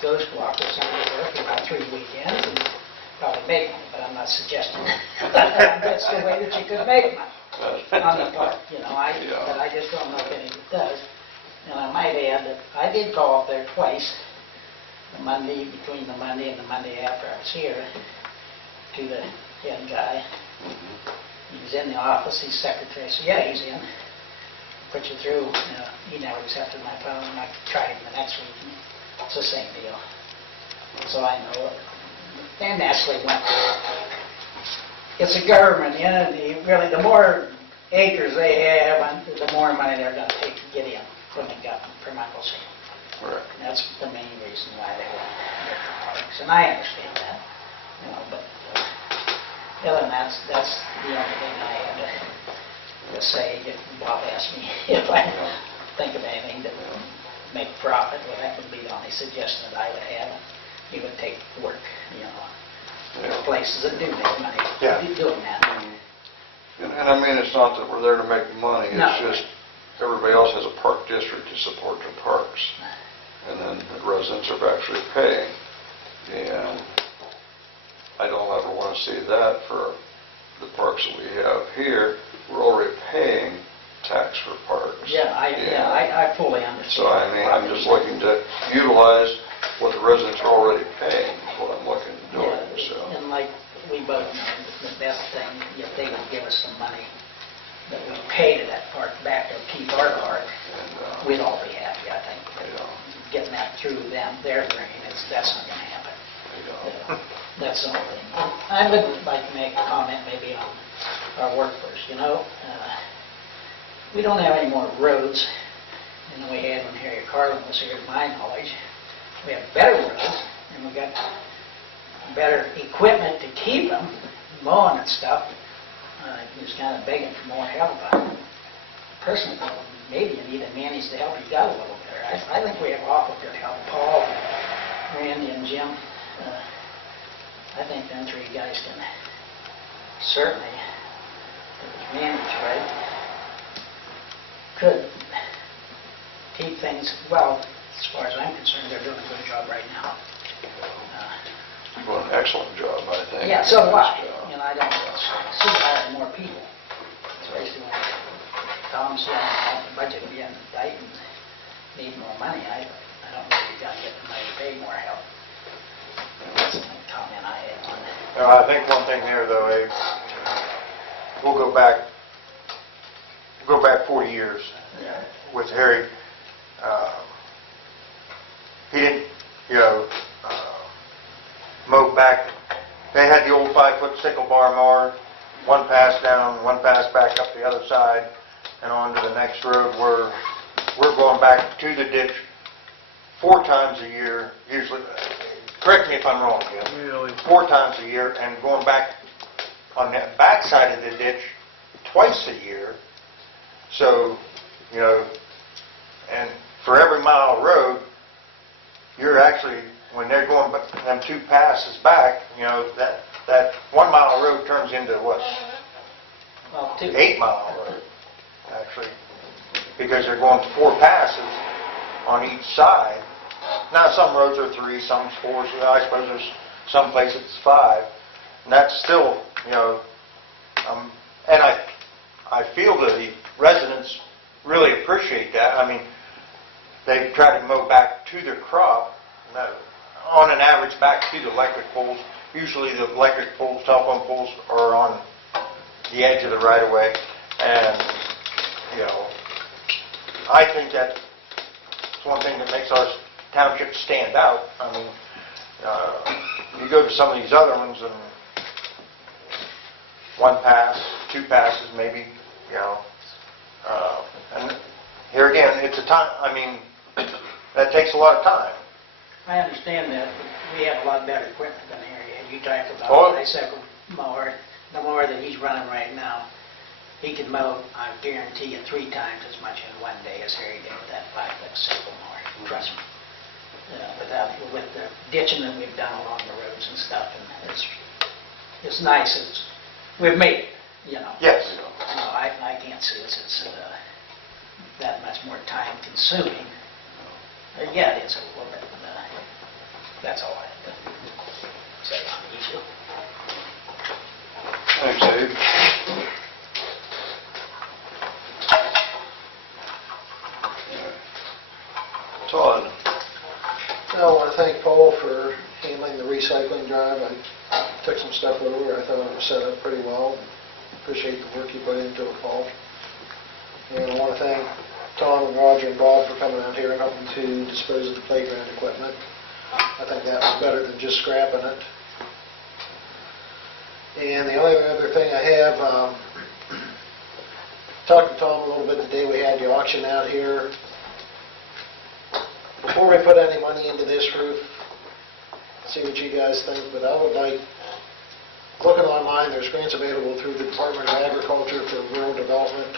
ghost walk or something there for about 3 weekends and probably make money, but I'm not suggesting that's the way that you could make money on the park, you know, but I just don't know if anyone does. And I might add that I did call up there twice, between the Monday and the Monday after I was here, to the head guy. He was in the office, he's secretary, I said, yeah, he's in. Put you through, he never accepted my phone, and I tried him the next week, and it's the same deal. So I know it. And naturally went. It's a government entity, really, the more acres they have, the more money they're going to take to get in from the government, from Michelson. Right. And that's the main reason why they want their parks, and I understand that, you know, but other than that's the only thing I had to say. If Bob asked me if I think of anything that would make profit, well, that would be the only suggestion that I would have. He would take work, you know. There's places that do make money doing that. And I mean, it's not that we're there to make money, No. it's just everybody else has a park district to support their parks. And then the residents are actually paying. And I don't ever want to see that for the parks that we have here. We're already paying tax for parks. I fully understand. So I mean, I'm just looking to utilize what the residents are already paying, is what I'm looking to do, so. And like we both know, the best thing, if they would give us some money that we pay to that park back to keep our park, we'd all be happy, I think. Getting that through them, their brain, that's not going to happen. That's the only thing. I would like to make a comment maybe on our workforce, you know. We don't have any more roads than we had when Harry Carlin was here, to my knowledge. We have better roads, and we got better equipment to keep them, mowing and stuff. He was kind of begging for more help. Personally, maybe you need a manage to help you out a little better. I think we have awful good help. Paul, Randy, and Jim. I think them 3 guys can certainly manage right. Could keep things, well, as far as I'm concerned, they're doing a good job right now. Doing an excellent job, I think. Yeah, so do I. You know, I don't see hiring more people, especially when Tom's saying the budget will be in tight and need more money. I don't know if you've got to get the money to pay more help. That's the comment I had on that. I think one thing there, though, Abe, we'll go back 40 years with Harry. He didn't, mow back. They had the old 5-foot sickle bar mower one pass down, one pass back up the other side, and on to the next road. We're going back to the ditch 4 times a year, usually. Correct me if I'm wrong, Jim. Really? 4 times a year, and going back on that back side of the ditch twice a year. So, you know, and for every mile of road, you're actually, when they're going them 2 passes back, you know, that 1 mile of road turns into what? Well, 2. 8 mile road, actually, because they're going 4 passes on each side. Now, some roads are 3, some 4, so I suppose there's some places it's 5, and that's still, you know, and I feel that the residents really appreciate that. I mean, they try to mow back to their crop, on an average back to the electric poles. Usually the electric poles, telephone poles are on the edge of the right-of-way, and, you know, I think that's one thing that makes our township stand out. I mean, you go to some of these other ones and 1 pass, 2 passes maybe, you know, and here again, it's a time, I mean, that takes a lot of time. I understand that, but we have a lot better equipment than here. You talk about Oh. the bicycle mower, the mower that he's running right now, he can mow, I guarantee you, 3 times as much in one day as Harry did with that 5-foot sickle mower, trust me. With the ditching that we've done along the roads and stuff, and it's nice, we've made it, you know. Yes. No, I can't see it's that much more time consuming. Yeah, it is a little bit, that's all I have to say on the issue. Thanks, Dave. Todd? I want to thank Paul for handling the recycling drive. I took some stuff over. I thought it was set up pretty well. Appreciate the work you put into it, Paul. And I want to thank Tom and Roger and Bob for coming out here and helping to dispose of the playground equipment. I think that was better than just scrapping it. And the only other thing I have, talked to Tom a little bit the day we had the auction out here. Before we put any money into this roof, see what you guys think, but I would like, looking online, there's grants available through the Department of Agriculture for rural development.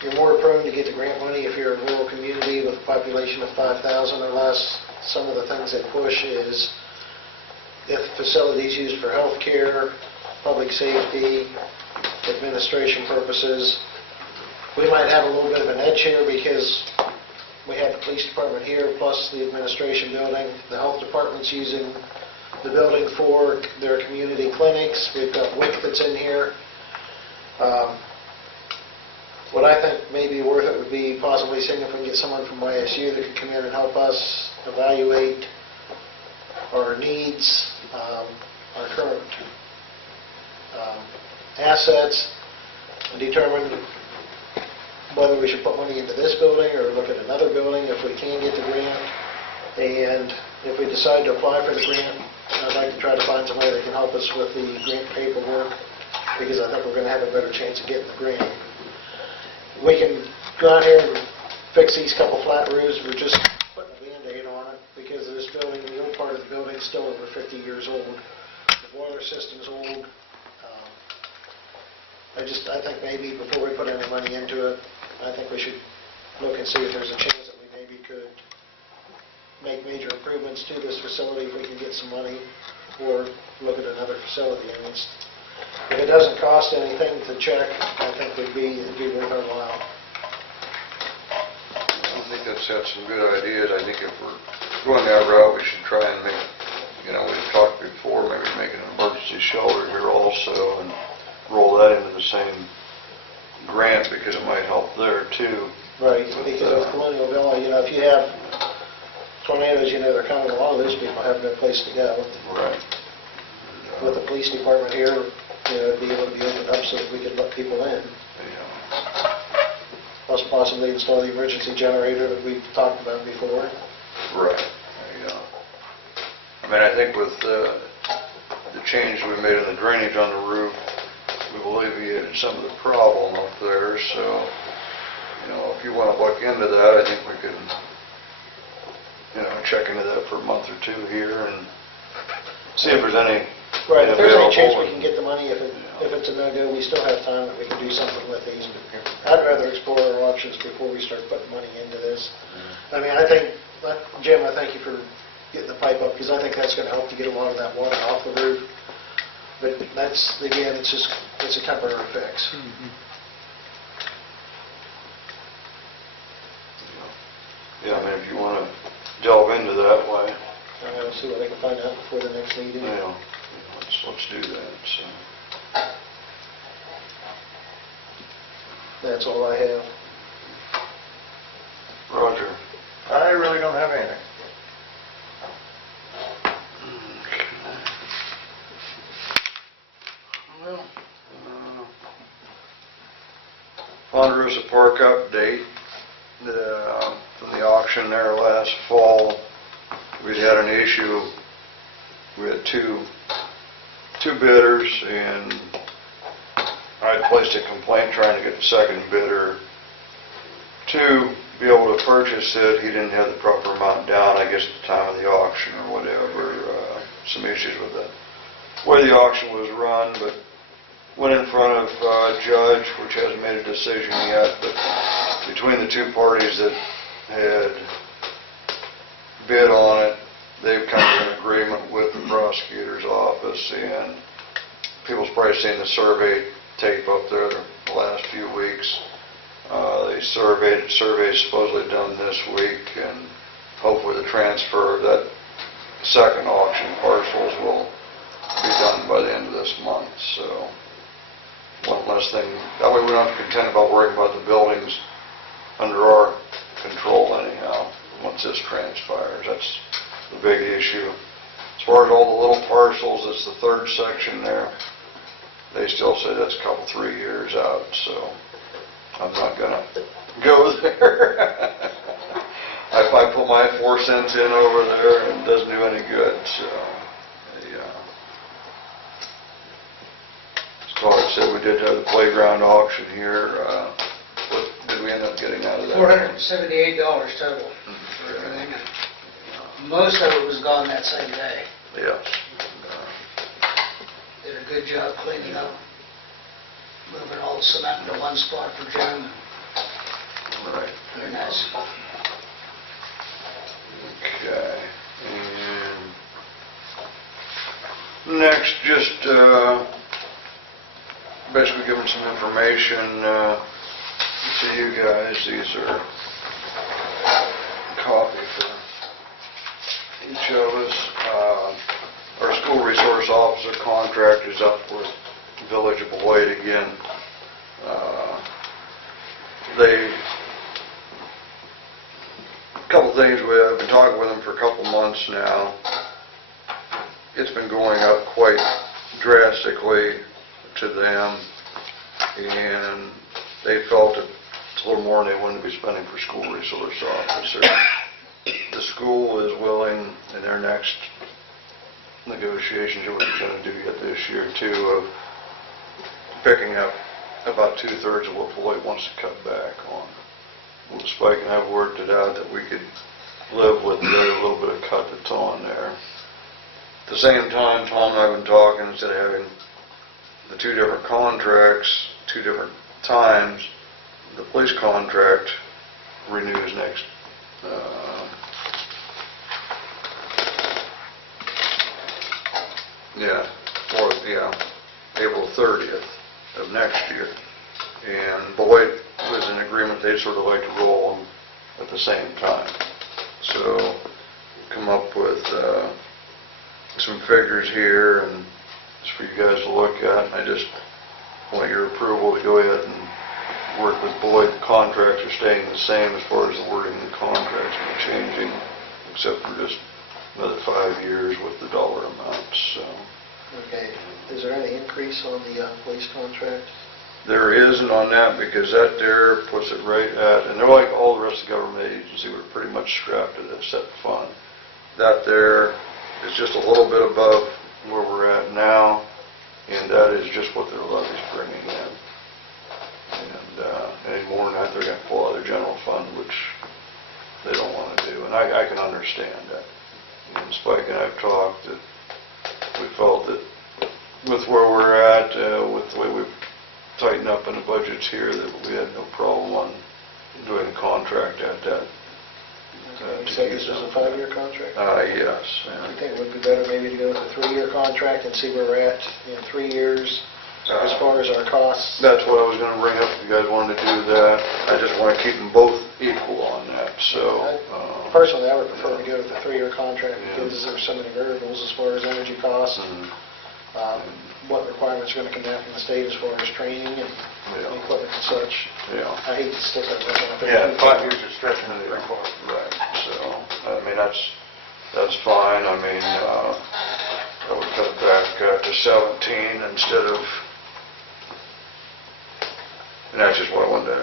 You're more prone to get the grant money if you're a rural community with a population of 5,000 or less. Some of the things they push is if facilities used for health care, public safety, administration purposes. We might have a little bit of an edge here because we have the police department here, plus the administration building. The health department's using the building for their community clinics. We've got WIC that's in here. What I think may be worth it would be possibly seeing if we can get someone from YSU that could come in and help us evaluate our needs, our current assets, and determine whether we should put money into this building or look at another building if we can get the grant. And if we decide to apply for the grant, I'd like to try to find somebody that can help us with the grant paperwork, because I think we're going to have a better chance of getting the grant. We can go out here and fix these couple flat roofs. We're just putting a Band-Aid on it because this building, the old part of the building is still over 50 years old. The boiler system's old. I think maybe before we put any money into it, I think we should look and see if there's a chance that we maybe could make major improvements to this facility if we can get some money, or look at another facility. I mean, if it doesn't cost anything to check, I think it'd be worth our while. I think that's got some good ideas. I think if we're going that route, we should try and make, you know, we've talked before, maybe make an emergency shelter here also, and roll that into the same grant, because it might help there too. Right, because with Colonial Villa, you know, if you have tornadoes, you know, they're coming, a lot of those people have no place to go. Right. With the police department here, you know, it'd be able to be opened up so that we could let people in. Yeah. Plus possibly install the emergency generator that we've talked about before. Right. There you go. I mean, I think with the the change we made in the drainage on the roof, we've alleviated some of the problem up there, so, if you want to look into that, I think we could, check into that for a month or two here and see if there's any Right, if there's any chance available. we can get the money, if it's a no-go, we still have time that we can do something with these. I'd rather explore our options before we start putting money into this. I mean, I think, Jim, I thank you for getting the pipe up, because I think that's going to help to get a lot of that water off the roof. But that's, again, it's a temporary fix. Yeah, I mean, if you want to delve into that, why, I'm going to see what I can find out before the next meeting. let's do that, so. That's all I have. Roger. I really don't have anything. Well, Ponderosa Park update, from the auction there last fall, we'd had an issue. We had two bidders, and I placed a complaint trying to get the second bidder to be able to purchase it. He didn't have the proper amount down, I guess, at the time of the auction or whatever. Some issues with the way the auction was run, but went in front of a judge, which hasn't made a decision yet, but between the two parties that had bid on it, they've come to an agreement with the prosecutor's office, and people's probably seen the survey tape up there the last few weeks. They survey's supposedly done this week, and hopefully the transfer of that second auction parcels will be done by the end of this month, so one less thing, that way we don't have to contend about worrying about the buildings under our control anyhow, once this transpires. That's the big issue. As far as all the little parcels, it's the third section there. They still say that's a couple, 3 years out, so I'm not gonna go there. I put my 4 cents in over there and it doesn't do any good, so, yeah. As Todd said, we did have the playground auction here. What did we end up getting out of that? $478 total for everything. Most of it was gone that same day. Yes. Did a good job cleaning up, moving all the cement into one spot for Jim. All right. Very nice. Okay. And next, just basically giving some information to you guys. These are a copy for each of us. Our school resource officer contract is up with Village of Beloit again. A couple things, I've been talking with them for a couple months now. It's been going up quite drastically to them, and they felt it's a little more than they wanted to be spending for school resource officer. The school is willing, in their next negotiations, what they're going to do yet this year too, of picking up about 2/3 of what Beloit wants to cut back on. Spike and I have worked it out that we could live with the little bit of cut that's on there. At the same time, Tom and I have been talking, instead of having the two different contracts, 2 different times, the police contract renews next April 30th of next year. And Beloit was in agreement, they'd sort of like to roll them at the same time. So come up with some figures here, and it's for you guys to look at. I just want your approval to go ahead and work with Beloit. The contracts are staying the same as far as the wording of the contracts are changing, except for just another 5 years with the dollar amounts, so. Okay. Is there any increase on the police contract? There isn't on that, because that there puts it right at, and they're like all the rest of the government agencies, we're pretty much strapped to that set fund. That there is just a little bit above where we're at now, and that is just what their levy's bringing in. And any more than that, they're going to pull out of their general fund, which they don't want to do, and I can understand that. And Spike and I've talked, that we felt that with where we're at, with the way we've tightened up in the budgets here, that we had no problem on doing a contract at that. You said this was a 5-year contract? Yes. I think it would be better maybe to go with a 3-year contract and see where we're at in 3 years as far as our costs. That's what I was going to bring up, if you guys wanted to do that. I just want to keep them both equal on that, so. Personally, I would prefer to go with a 3-year contract Yeah. because there's so many variables as far as energy costs and what requirements are going to come down from the state as far as training and equipment and such. Yeah. I hate to stick with that. Yeah, 5 years is stretching it pretty far. Right, so, I mean, that's fine. I mean, I would cut it back to 17 instead of, and that's just what I wanted to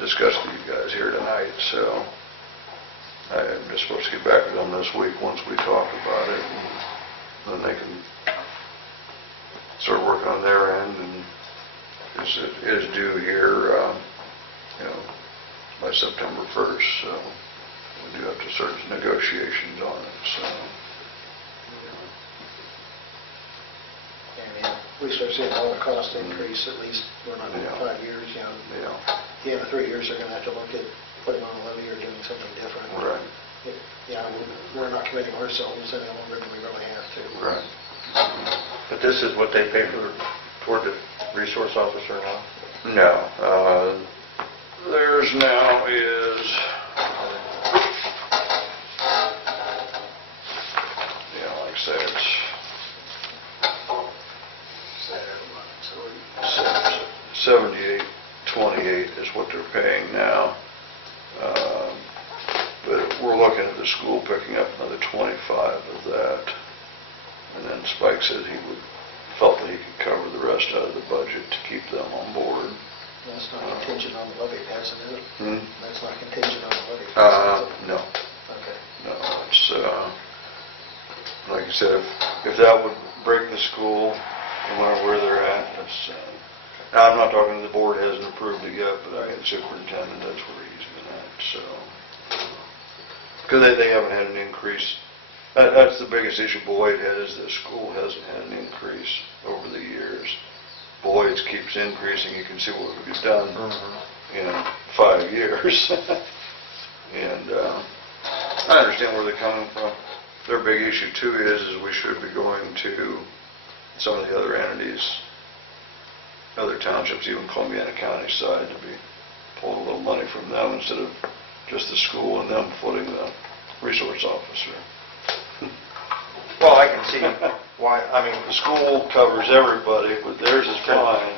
discuss with you guys here tonight, so I'm just supposed to get back with them this week once we talk about it, and then they can start working on their end, and it is due here, by September 1st, so we do have to start negotiations on it, so. And we start seeing all the cost increase, at least we're not in 5 years, Yeah, At the end of 3 years, they're going to have to look at putting on a levy or doing something different. right, We're not committing ourselves any longer than we really have to. right. But this is what they pay toward the resource officer now? No, theirs now is, like I said, it's 78.28 is what they're paying now. But we're looking at the school picking up another 25 of that. And then Spike said felt that he could cover the rest out of the budget to keep them on board. That's not contingent on the levy passing, is it? Hmm? That's not contingent on the levy passing, is it? No, Okay. no, it's, like I said, if that would break the school, no matter where they're at, that's, now I'm not talking, the board hasn't approved it yet, but I had the superintendent, that's where he's been at, so. Because they haven't had an increase. That's the biggest issue Boyd had, is that school hasn't had an increase over the years. Boyd's keeps increasing, you can see what we've done in 5 years. And I understand where they're coming from. Their big issue too is we should be going to some of the other entities, other townships, even Columbiana County side, to be pulling a little money from them instead of just the school and them footing the resource officer. Well, I can see why, I mean, The school covers everybody, but theirs is fine.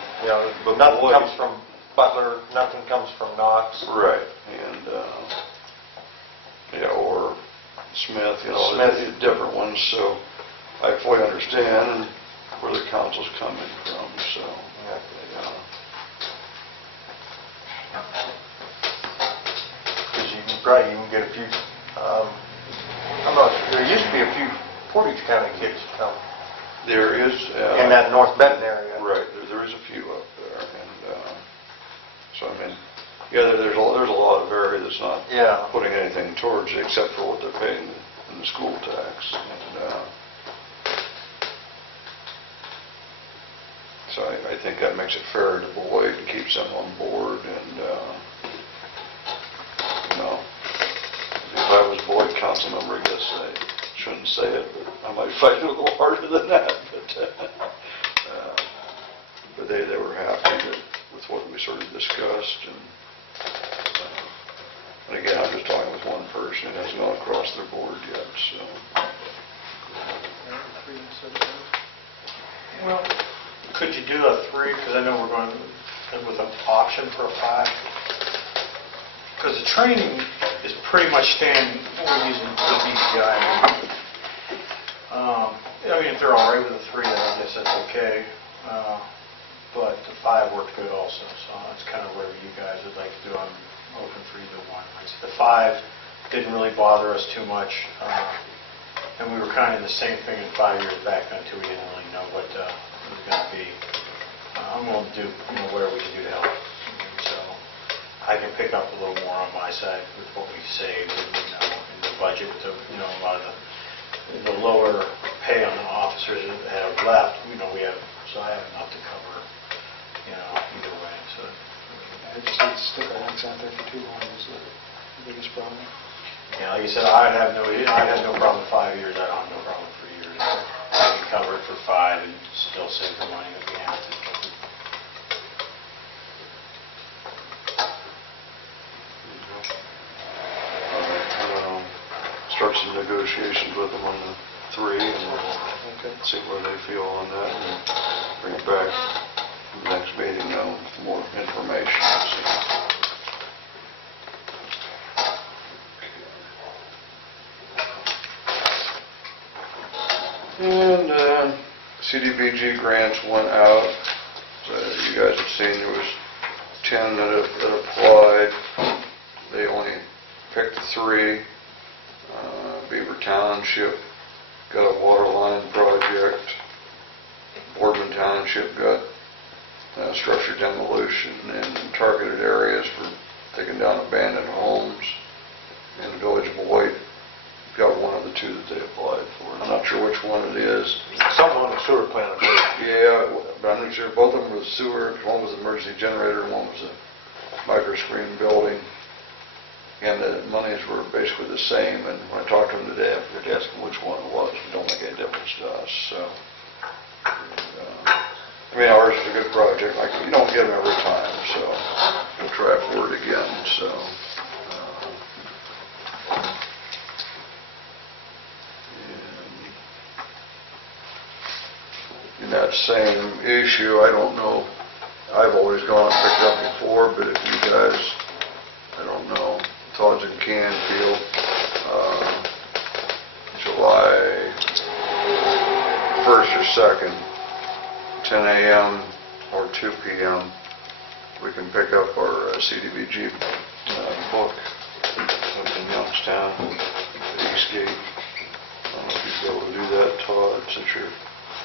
but nothing comes from Butler, nothing comes from Knox. Right, and, or Smith, Smith. different ones, so I fully understand where the council's coming from, so. Because you can probably even get a few, I'm not, there used to be a few Portage County kids come There is. in that North Benton area. Right, there is a few up there, and, so I mean, there's a lot of area that's not Yeah. putting anything towards it except for what they're paying in the school tax. And, so I think that makes it fair to Boyd to keep them on board, and, if I was Boyd council member, I guess I shouldn't say it, but I might fight a little harder than that, but they were happy with what we sort of discussed, and again, I'm just talking with one person, it hasn't gone across their board yet, so. Well, could you do a 3, because I know we're going with an option for a 5? Because the training is pretty much staying, we're using the BCI. I mean, if they're all right with a 3, then I guess that's okay. But the 5 worked good also, so it's kind of whatever you guys would like to do. I'm open for either one. The 5 didn't really bother us too much. And we were kind of the same thing in 5 years back then too. We didn't really know what it was going to be. I'm willing to do, whatever we can do to help. So I can pick up a little more on my side with what we saved, in the budget with a lot of the lower pay on the officers that have left. We have, so I have enough to cover, either way. So I just need to stick our necks out there for too long is the biggest problem. yeah, like you said, I'd have no problem 5 years. I don't have no problem 3 years. I can cover it for 5 and still save the money that we have to. Start some negotiations with them on the 3 and see where they feel on that and bring it back to the next meeting, with more information. And CDBG grants went out. So you guys have seen there was 10 that applied. They only picked 3. Beaver Township got a water line project. Boardman Township got structure demolition in targeted areas for taking down abandoned homes. And the Village of Beloit got one of the 2 that they applied for. I'm not sure which one it is. Something on the sewer plant, I believe. Yeah, but I'm not sure. Both of them was sewer. One was an emergency generator and one was a microscreen building. And the monies were basically the same, and when I talked to them today, I forgot to ask them which one it was. It don't make any difference to us, so. Ours is a good project. You don't get them every time, so we'll try for it again, so. In that same issue, I don't know, I've always gone and picked up before, but if you guys, I don't know, Todd's in Canfield, July 1st or 2nd, 10 a.m. or 2 p.m. We can pick up our CDBG book up in Youngstown, Eastgate. I don't know if you'd be able to do that, Todd, since you're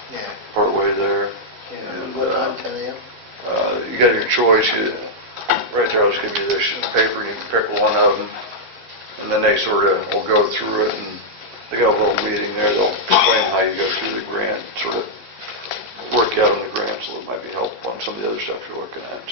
Yeah. partway there. And what time, 10 a.m.? You got your choice. Right there, I'll just give you this paper, you can pick one of them, and then they sort of will go through it, and they got a little meeting there, they'll explain how you go through the grant, sort of work out on the grant, so it might be helpful on some of the other stuff you're looking at too.